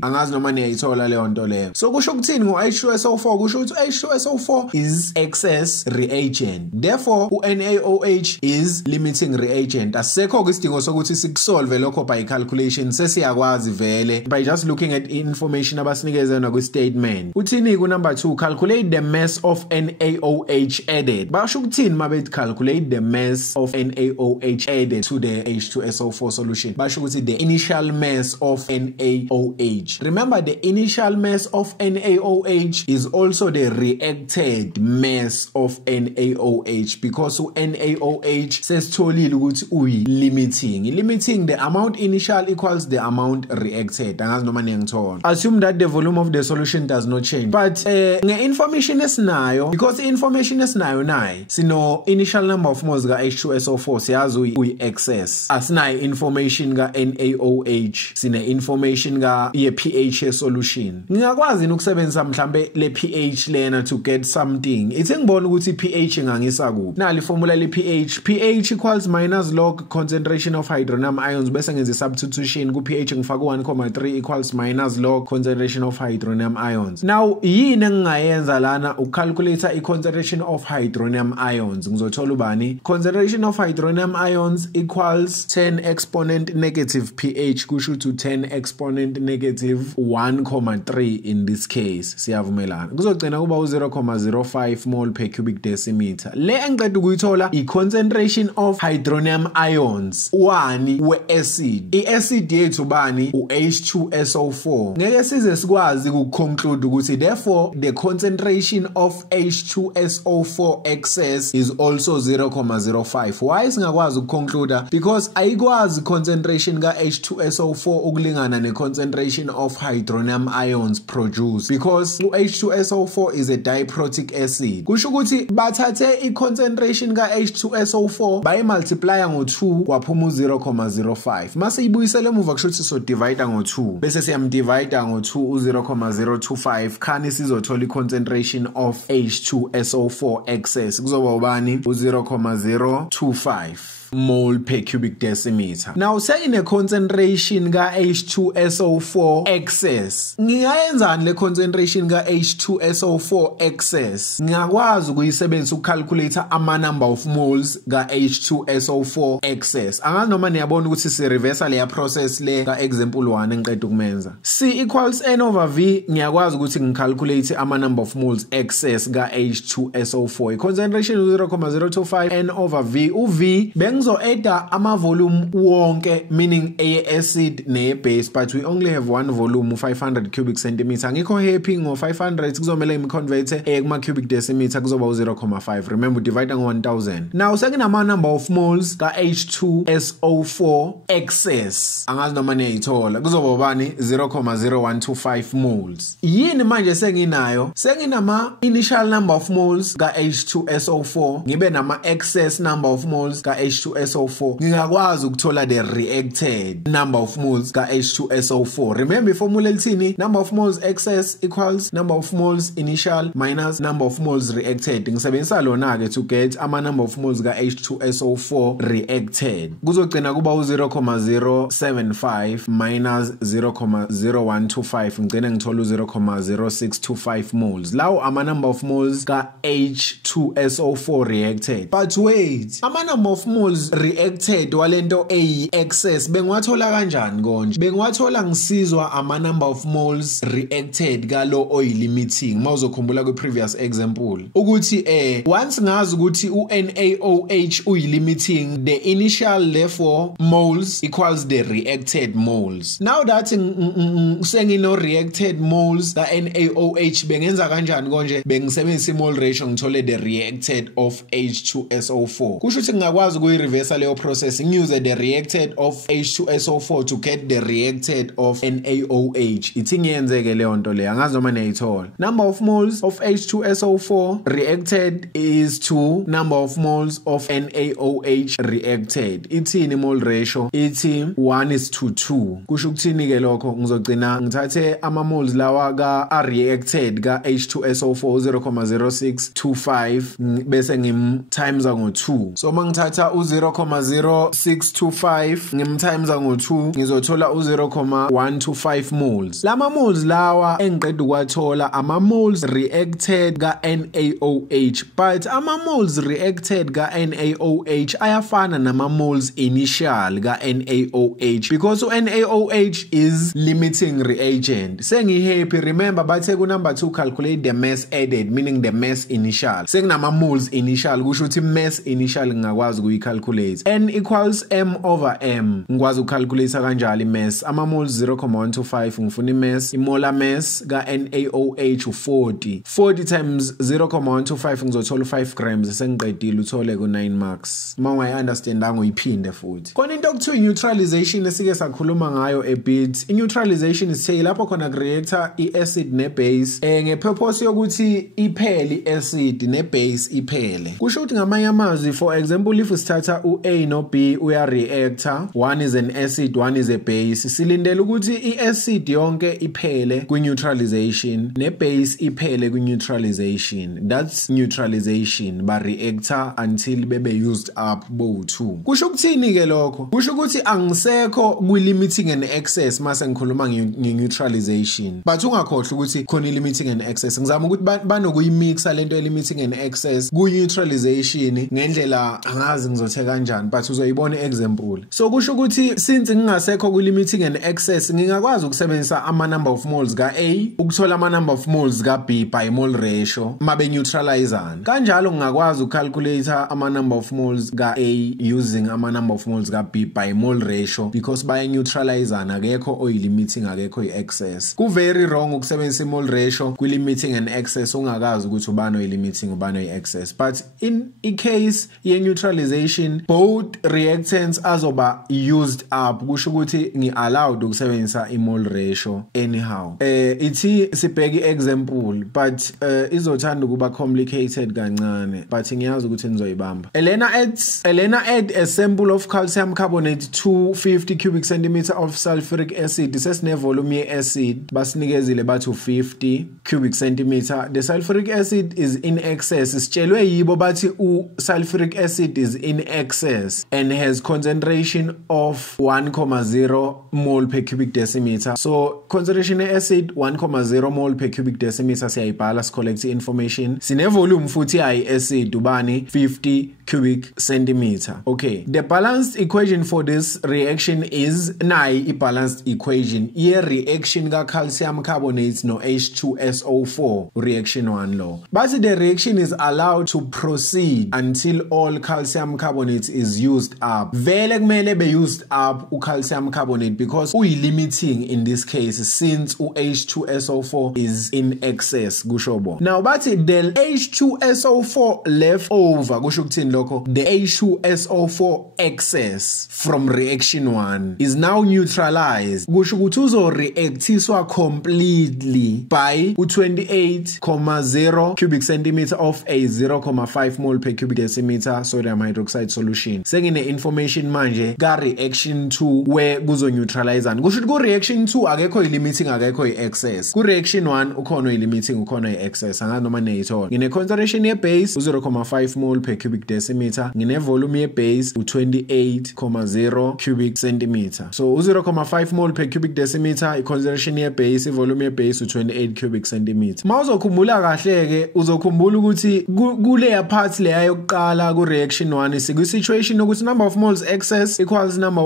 Angazi noma niyayithola leyo nto leyo. So kusho ukuthini ngo H2SO4? Kusho ukuthi H2SO4 is excess reagent. Therefore uNaOH is limiting reagent. Asekho isidingo sokuthi sikusolve lokho by calculation, sesiyakwazi vele by just looking at information abasinikeza kwi statement. Uthini ku number 2, calculate the mass of NaOH added. Basho ukuthini mabethi calculate the mass of NaOH added to the H2SO4 solution? Basho ukuthi the initial mass of NaOH. Remember, the initial mass of NaOH is also the reacted mass of NaOH because NaOH sesitholile ukuthi uyi limiting the amount initial equals the amount reacted. Angazi noma niyangithola. Assume that the volume of the solution does not change, but nge-information esinayo, because information esinayo nayi sino initial number of moles ka H2SO4 siyazi uyi excess. Asinayo information ka NaOH, sine information ka ye pH solution. Ngiyakwazi ukusebenzisa mhlambe le pH lena to get something. Ithi ngibona ukuthi pH ngangisa kuphi. Nali formula le pH equals minus log concentration of hydronium ions bese ngenza substitution ku pH ngifaka 1.3 equals minus log concentration of hydronium ions. Now yini engingayenza lana ucalculate I concentration of hydronium ions. Ngizothola ubani? Concentration of hydronium ions equals 10 exponent negative pH kusho to 10 exponent negative 1.3 in this case. Siyavumelana. Kuzogcina kuba 0.05 mole per cubic decimeter. Le engiqeda ukuyithola I concentration of hydronium ions 1 we acid. I acid yethu bani u H2SO4. Ngeke size sikwazi ukuconclude ukuthi therefore the concentration of H2SO4 excess is also 0.05. Why singakwazi ukuconclude? Because ayikwazi concentration ka H2SO4 ukulingana ne concentration of hydronium ions produced because H2SO4 is a diprotic acid. Kusho ukuthi bathathe I concentration ka H2SO4 bayi multiply ngo2 kwaphuma 0.05. Mase ibuyisele emuva kusho ukuthi so divide ngo2 bese siyamdivide ngo2 0.025 khani sizothola I concentration of H2SO4 excess kuzoba ubani 0.025 mole per cubic decimeter. Now say in a concentration ka H2SO4 excess. Ngiyayenzani le concentration ka H2SO4 excess? Ngiyakwazi ukuyisebenzisa ucalculate ama number of moles ka H2SO4 excess. Angazi noma niyabona ukuthi si reverse le process le ka example 1 engiqeda ukumenza. C equals N over V. Ngiyakwazi ukuthi ngicalculate ama number of moles excess ka H2SO4. Concentration 0.025 N over V. U-V ngizo-add ama volume wonke, meaning a acid ne base, but we only have one volume 500 cubic centimeter. Ngikho happy ngo 500 kuzomela imiconvert kuma cubic decimeter kuzoba 0.5. Remember divide ngo 1000. Now sekunama number of moles ka H2SO4 excess. Angazi noma niyayithola kuzoba bani 0.0125 moles. Yini manje senginayo? Senginama initial number of moles ka H2SO4 ngibe nama excess number of moles ka H2SO4. Ngingakwazi ukuthola the reacted number of moles ka H2 H2SO4. Remember formula lithini? Number of moles excess equals number of moles initial minus number of moles reacted. Ngisebenzisa lona ke to get ama number of moles ka H2SO4 reacted. Kuzogcina kuba u0.075 minus 0.0125 ngicela ngithola u0.0625 moles. Lawo ama number of moles ka H2SO4 reacted. But wait, ama number of moles reacted walento eyi excess bengiwathola kanjani konje? Bengiwathola ngisizwa ama number of moles reacted ka lo oil limiting. Mawuzokhumbula kwi previous example ukuthi once ngazi ukuthi uNaOH uyi limiting, the initial therefore moles equals the reacted moles. Now that sengino reacted moles ka NaOH bengenza kanjani konje? Bengisebenzisa mole ratio ngithole the reacted of H2SO4. Kusho ukuthi ngakwazi ukuyi reverse leyo process ngiuse the reacted of H2SO4 to get the reacted of NaOH. Ithi ngiyenzeke leyo nto le angazi noma niyayithola. Number of moles of H2SO4 reacted is to number of moles of NaOH reacted. Ithini mole ratio? Ithi 1:2. Kusho ukuthini ke lokho? Ngizogcina ngithathe ama moles lawa ka reacted ka H2SO4 0.0625 bese ngim times ngo2. So mangithatha u0.0625 ngim times ngo2 ngizothola u0.125 moles. Lama moles lawa engiqeda ukwathola ama moles reacted ka NaOH, but ama moles reacted ka NaOH ayafana nama moles initial ka NaOH because NaOH is limiting reagent. Sengihappy, remember bathe ku number 2 calculate the mass added, meaning the mass initial. Senginama moles initial kusho ukuthi mass initial ngakwazi ukuyicalculate. N equals m over m. Ngikwazi ukucalculate kanjalo imass. Ama moles 0.125 ngifuna imass. Imolar mass ka NaOH u40. 40 times 0.125 ngizothola 5 grams. Sengiqedile uthole ku 9 marks. Mawungayi understandanga uyiphinde futhi. Khona into okuthiwa neutralization esike sakhuluma ngayo a bit. Neutralization is say lapho khona reactor i-acid ne-base ngepurpose yokuthi iphele i-acid ne-base iphele. Kusho ukuthi ngamanye amazwi, for example, if sithatha u-A no B uya reactor, one is an acid, one is a base, silindele ukuthi i-acid yonke iphele kwi-neutralization ne-base iphele kwi-neutralization. That's neutralization ba reactor until bebe used up bowu-2. Kusho ukuthini ke lokho? Kusho ukuthi angisekho kwi-limiting and excess mase ngikhuluma nge-neutralization. But ungakhohlwa ukuthi khona i-limiting and excess. Ngizama ukuthi banokuyimixa lento ye-limiting and excess ku-neutralization ngendlela angazi ngizothe kanjani, but uzoyibona example. So kusho ukuthi since ngingasekho kwi-limiting and excess ngingakwazi ukusebenzisa ama number of moles ka A ukuthola ama number of moles ka B by mole ratio mabe neutralizana. Kanjalo ngingakwazi ucalculate ama number of moles ka A using ama number of moles ka B by mole ratio because baya neutralizana, akekho oyi-limiting akekho i-excess. Ku very wrong ukusebenzisa i-mole ratio kwi-limiting and excess ungakazi ukuthi ubani oyi-limiting ubani oyi-excess. But in case ye-neutralization both reactants azoba used up, kusho ukuthi ngi-allowed ukusebenzisa i-mole ratio anyhow. Ithi sibheke i-example but izothanda ukuba complicated kancane, but ngiyazi ukuthi nizoyibamba. Elena add a sample of calcium carbonate 250 cubic centimeter of sulfuric acid. Sesine volume ye-acid basinikezile bathu 50 cubic centimeter. The sulfuric acid is in excess. Sitshelwe yibo bathi sulfuric acid is in excess and has concentration of 1.0 mole per cubic decimeter. So concentration acid 1.0 mole per cubic decimeter siyayibhala collect information. Sine volume futhi ayi acid ubani 50 cubic centimeter. Okay, the balanced equation for this reaction is nayi balanced equation ye reaction ka calcium carbonate no H2SO4 reaction 1 law. But the reaction is allowed to proceed until all calcium carbonate is used up. Vele kumele be used up calcium carbonate because uyi-limiting in this case since H2SO4 is in excess kushobo. Now but the H2SO4 left over kusho ukuthini lokho, the H2SO4 excess from reaction 1 is now neutralized. Kusho ukuthi uzo-reactiswa completely by 28,0 cubic centimeter of a 0,5 mole per cubic decimeter sodium hydroxide solution. Sengine information manje ka reaction 2 where kuzo neutralizana. Kusho ukuthi ku reaction 2 akekho i-limiting, akekho i-excess. Ku reaction 1 ukhona i-limiting, ukhona i-excess. Angazi noma neyithola. Ngine concentration ye base 0,5 mole per cubic decimeter. Ngine volume ye base 28,0 cubic centimeter. So 0,5 mole per cubic decimeter, i-concentration ye base, i-volume ye base 28 cubic centimeter. Ma uzokhumbula kahle ke uzokhumbula ukuthi kuleya part leya yokuqala ku reaction 1 siku situation ukuthi number of moles excess equals number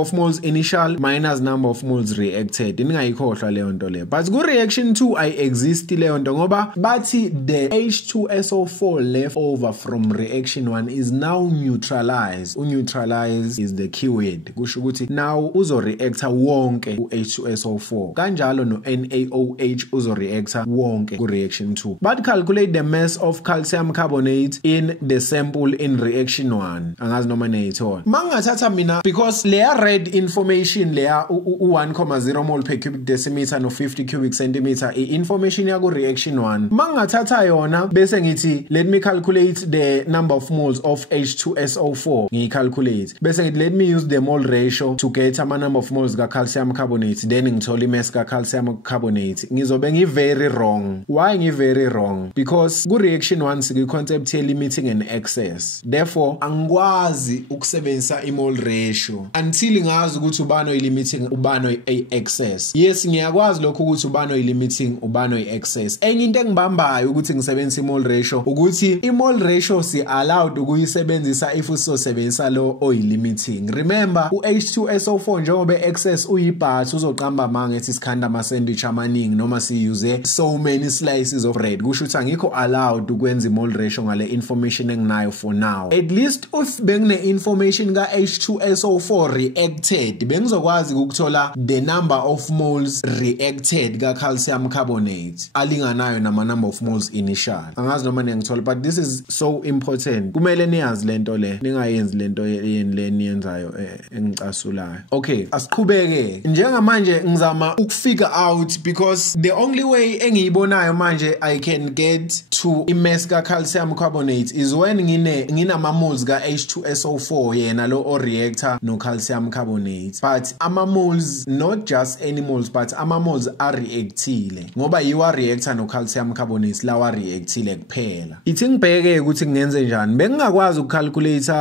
of moles initial minus number of moles reacted. Ningayikhohlwa leyo nto leyo. But ku reaction 2 I exist leyo nto ngoba bathi the H2SO4 left over from reaction 1 is now neutralized. Neutralize is the keyword. Kusho ukuthi now uzo reactor wonke ku H2SO4. Kanjalo no NaOH uzo reactor wonke ku reaction 2. But calculate the mass of calcium carbonate in the sample in reaction 1. Angazi noma neyithola. Mangathatha mina because leya red information leya 1,0 mole per cubic decimeter no 50 cubic centimeter information ya ku reaction 1. Mangathatha yona bese ngithi let me calculate the number of moles of H2SO4. Ngicalculate. Bese ngithi let me use the mole ratio to get ama number of moles ka calcium carbonate, then ngithola imass ka calcium carbonate. Ngizobe ngi very wrong. Why ngi very wrong? Because ku reaction 1 siku concept ye limiting and excess. Therefore angikwazi ukusebenzisa i-mole ratio until ngazi ukuthi ubano i-limiting ubano i-excess. Yes ngiyakwazi lokho ukuthi ubano i-limiting ubano i-excess. Enye into engibambayo ukuthi ngisebenzisa i-mole ratio ukuthi i-mole ratio si allowed ukuyisebenzisa if usosebenzisa lo oyi-limiting. Remember u-H2SO4 njengoba excess uyibat uzoqamba manga ethi sikhanda ama sandwich amaningi noma si use so many slices of bread. Kusho ukuthi angikho allowed ukwenza i-mole ratio ngale information enginayo for now. At least if bengine information ka H2SO4 reacted bengizokwazi ukuthola the number of moles reacted ka calcium carbonate alinganayo nama number of moles initial. Angazi noma nengithola, but this is so important. Kumele niyazi lento le, ningayenzi lento yeni le niyenzayo engicasulayo. Okay, asiqhubeke. Njengamanje ngizama ukufigure out because the only way engiyibonayo manje I can get to imass ka calcium carbonate is when nginama moles ka H2SO4 yena lo o reactor no calcium carbonate. But ama moles not just any moles but ama moles are reactile ngoba yiwa reactor no calcium carbonate lawa reactile kuphela. Ithi ngibheke ukuthi ngenze njani. Bengingakwazi ukucalculate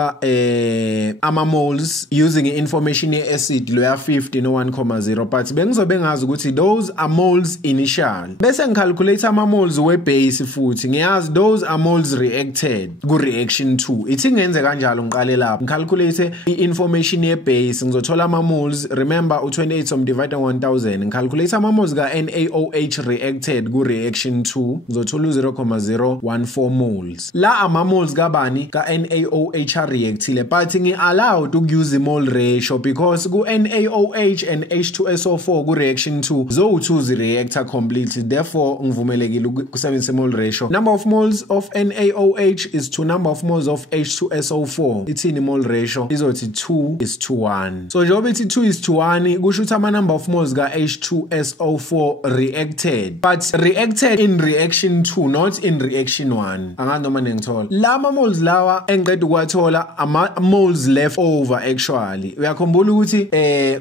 ama moles using information ye acid lo ya 50 no 1,0 but bengizobe ngazi ukuthi those are moles initial. Bese ngicalculate ama moles we base futhi ngiyazi those are moles reacted ku reaction 2. Ithi ngenze kanjalo ngiqale lapho ngicalculate i-information ye base ngizothola ama moles. Remember u28 som divided 1000 ngicalculate ama moles ka NaOH reacted ku reaction 2 ngizothola 0,014 moles. La ama moles kabani ka NaOH reactile but ngi allowed to use the mole ratio because ku NaOH and H2SO4 ku reaction 2 zo2 zi reactor completely. Therefore ngivumelekile ukusebenzisa mole ratio. Number of moles of NaOH is to number of moles of H2SO4. Ithini mole ratio? Izothi 2:1. So njengoba ithi 2:1 kusho ukuthi ama number of moles ka H2SO4 reacted but reacted in reaction 2 not in reaction 1. Angazi noma nengithola. Lama moles lawa engiqeda ukwathola ama moles left over actually. Uyakhumbula ukuthi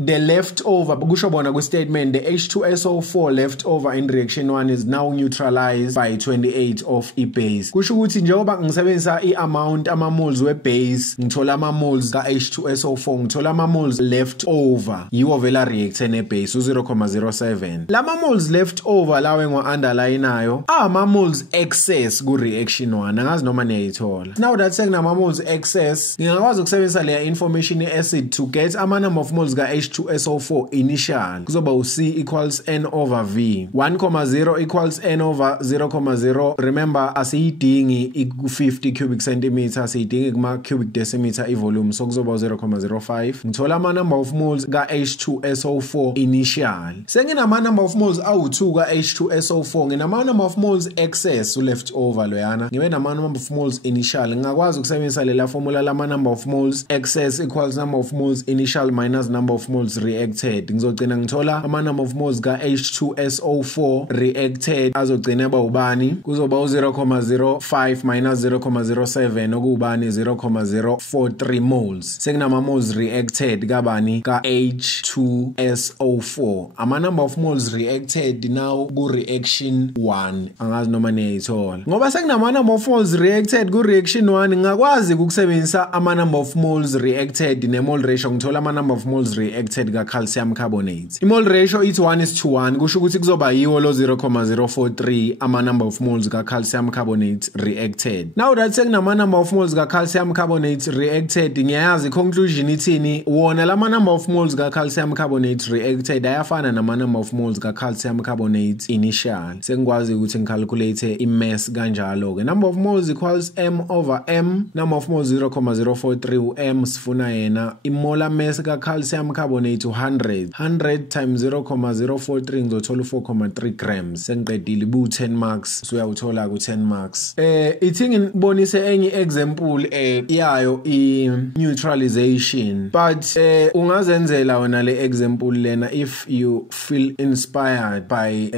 the leftover kusho bona ku statement the H2SO4 left over in reaction 1 is now neutralized by 28 of e base. Kusho ukuthi njengoba ngisebenzisa i amount ama moles we base ngithola ama moles ka H2SO4 ngithola ama moles left over yiwo vela reactor ne base 0,07. Lama moles left over lawe ngo underline ayo ama moles excess ku reaction 1. Angazi noma niyayithola. Now that sekunama moles excess ngingakwazi ukusebenzisa le information ye acid to get ama number of moles ka H2SO4 initial. Kuzoba u C equals N over V. 1,0 equals N over 0,0. Remember asiyidingi iku 50 cubic centimeter, asiyidingi kuma cubic decimeter i volume, so kuzoba 0,05. Ngithola ama number of moles ka H2SO4 initial. Senginama number of moles awu2 ka H2SO4 nginama number of moles excess left over loyana. Ngibe nama number of moles initial ngakwazi ukusebenzisa lela formula lama number of moles excess equals number of moles initial minus number of moles reacted. Ngizogcina ngithola ama number of moles ka H2SO4 reacted azogcina aba ubani, kuzoba u0.05 minus 0.07 okubani 0.043 moles. Sekunama moles reacted kabani ka H2SO4. Ama number of moles reacted now ku reaction 1. Angazi noma niyayithola. Ngoba sekunama number of moles reacted ku reaction 1 ngakwazi ukusebenzisa ama number of moles reacted ne mole ratio ngithola ama number of moles reacted ka calcium carbonate. I mole ratio ithi 1:1 kusho ukuthi kuzoba yiwo lo 0.043 ama number of moles ka calcium carbonate reacted. Now that sekunama number of moles ka calcium carbonate reacted ngiyazi conclusion ithini, wona lama number of moles ka calcium carbonate reacted ayafana nama number of moles ka calcium carbonate initial. Sengikwazi ukuthi ngicalculate I mass kanjalo ke. Number of moles equals m over m, number of moles 0.043 u m sifuna yena. I molar mass ka calcium carbonate 100 times 0.043 ngizothola 4.3 grams. Sengiqedile bu 10 marks, so uyawuthola ku 10 marks. Ithi ngibonise enye example yayo I neutralization, but ungazenzela wona le example lena if you feel inspired by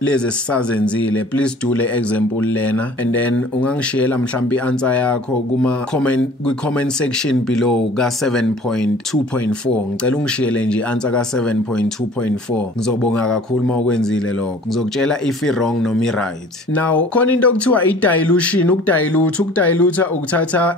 lezi sisazenzile. Please do le example lena and then ungangishiyela mhlambi answer yakho kuma comment section below ka 7.2.4. ngicela ungishiyele nje answer ka 7.2.4. ngizobonga kakhulu mawukwenzile lokho. Ngizokutshela if I wrong noma I right. Now khona into okuthiwa I dilution. Ukudilute ukuthatha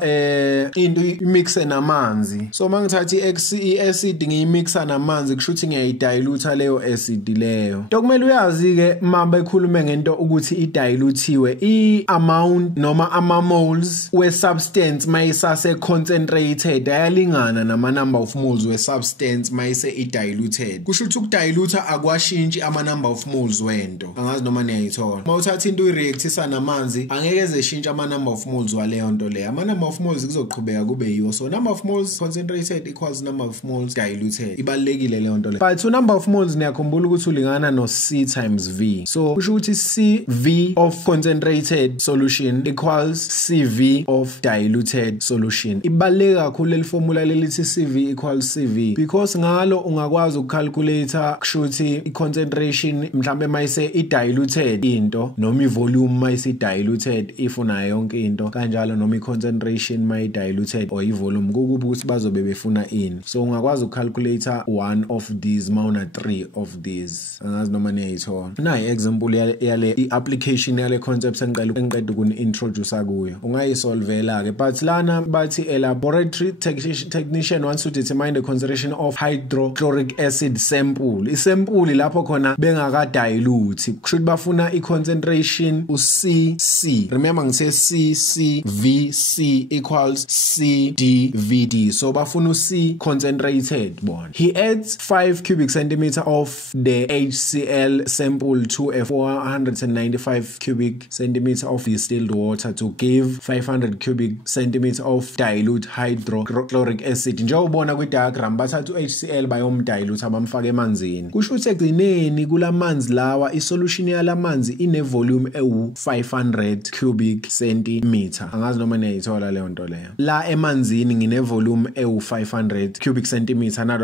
into imixe namanzi. So mangithatha I acid ngiyimixa namanzi kusho ukuthi ngiyayidilute leyo acid leyo. Dokumele uyazi ke mamba ekhulume ngento ukuthi idilutiwe I amount noma ama moles we substance mayisase concentrated ayalingana nama number of moles we substance mayise idiluted. Kusho ukuthi ukudilute akwashintshi ama number of moles wento. Angazi noma niyayithola. Mawuthatha into ureactisa namanzi angeke ezeshintsha ama number of moles waleyo nto le. Ama number of moles kuzoqhubeka kube yiwo. So number of moles concentrated equals number of moles diluted. Ibalekile leyo nto le. But number of moles niyakhumbula ukuthi ulingana no C times V. So kusho ukuthi CV of concentrated solution equals CV of diluted solution. Ibaleke kakhulu le formula lelithi CV equals CV because ngalo ungakwazi ukucalculate kusho ukuthi I concentration mhlambe mayise I diluted into noma I volume mayise diluted if una yonke into kanjalo noma I concentration may diluted or I volume kukuba ukuthi bazobe befuna ini. So ungakwazi ukucalculate one of these mawuna 3 of these. Angazi noma niyayithola. Na example yale I-application yale concept engiqeda ukuni-introduce kuyo. Ungayisolvela ke but lana bathi a laboratory technician wants to determine the concentration of hydrochloric acid sample. Isample lapho khona bengaka dilute. Kushuthi bafuna I-concentration uCC. Remember ngise CCVC equals CDVD. So bafuna uC concentrated bond. He adds 5 cubic centimeter of the HCl sample to a 495 cubic centimeter of distilled water to give 500 cubic centimeter of dilute hydrochloric acid. Njengobona kwi diagram bathatha uHCl bayomdilute abamfaka emanzini. Kusho ukuthi egcineni kulamanzi lawa isolution yalamanzi ine volume ewu500 cubic centimeter. Angazi noma niyayithola leyo nto leyo. La emanzini ngine volume ewu500 cubic centimeter. Now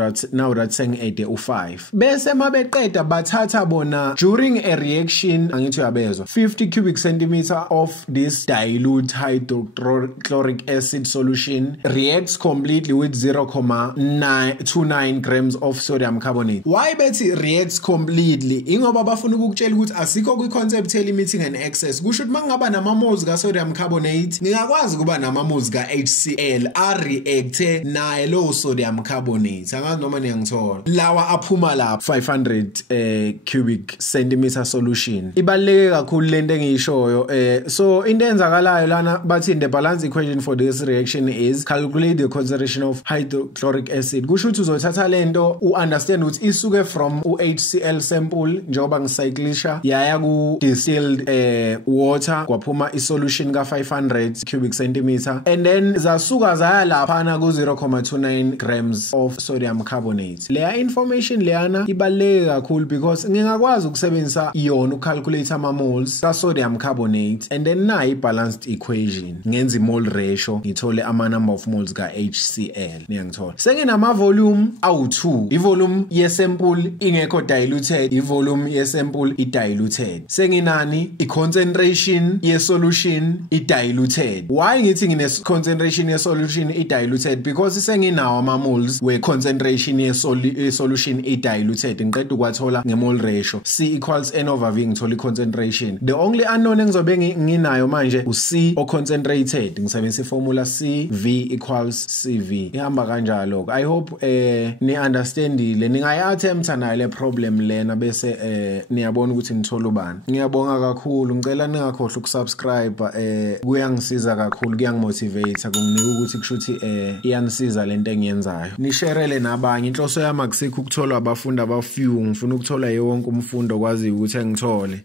that sengi-add u5. Bese mabeqeda bathatha bona during a reaction angithi uyabezwa 50 cubic centimeter of this dilute hydrochloric acid solution reacts completely with 0.29 grams of sodium carbonate. Why bethi reacts completely? Ingoba bafuna ukukutshela ukuthi asikho kwi concept limiting and excess. Kusho ukuthi mangaba nama moles ka sodium carbonate ngiyakwazi kuba nama moles ka HCl a react naye lo sodium carbonate. Angazi noma niyangithola. Lawa aphuma lapha 500 cubic centimeter solution. Ibaleke kakhulu lento engiyishoyo. So into enzakalayo lana bathi the balance equation for this reaction is calculate the concentration of hydrochloric acid. Kusho ukuthi uzothatha lento understand ukuthi isuke from HCl sample njengoba ngicyclisha yaya ku distilled water kwaphuma isolution ka 500 cubic centimeter and then zasuka zaya laphana ku 0.29 grams of sodium carbonate. Leya information leyana ibaleke kakhulu because ngingakwazi ukusebenzisa yona ucalculate ama moles ka sodium carbonate and then na I balanced equation. ngenza i-mole ratio ngithole ama-number of moles ka-HCl niyangithola. Senginama-volume awu-2, ivolume yesample ingekho diluted, ivolume yesample i-diluted. Senginani i-concentration ye-solution i-diluted. Why ngithi ngine-concentration ye-solution i-diluted? Because senginawo ama-moles we-concentration ye-solution i-diluted. Ngiqeda ukwathola nge-mole ratio. C equals N over V ngithola i-concentration. The only unknown engizobe nginayo manje u-C o-concentrated. Ngisebenzisa i-formula C V equals CV. Ihamba kanjalo. I hope ni-understandile. Ningayi-attempta nayo le problem lena bese niyabona ukuthi nithola ubani. Ngiyabonga kakhulu. Ngicela ningakhohlwa ukusubscribe. Kuyangisiza kakhulu, kuyangimotivate, kunginika ukuthi kushuthi iyanisiza lento engiyenzayo. Nisherele nabanye. Inhloso yami akusikho ukuthola abafundi abafew. Ngifuna ukuthola yonke umfundo okwazi ukuthi engithole.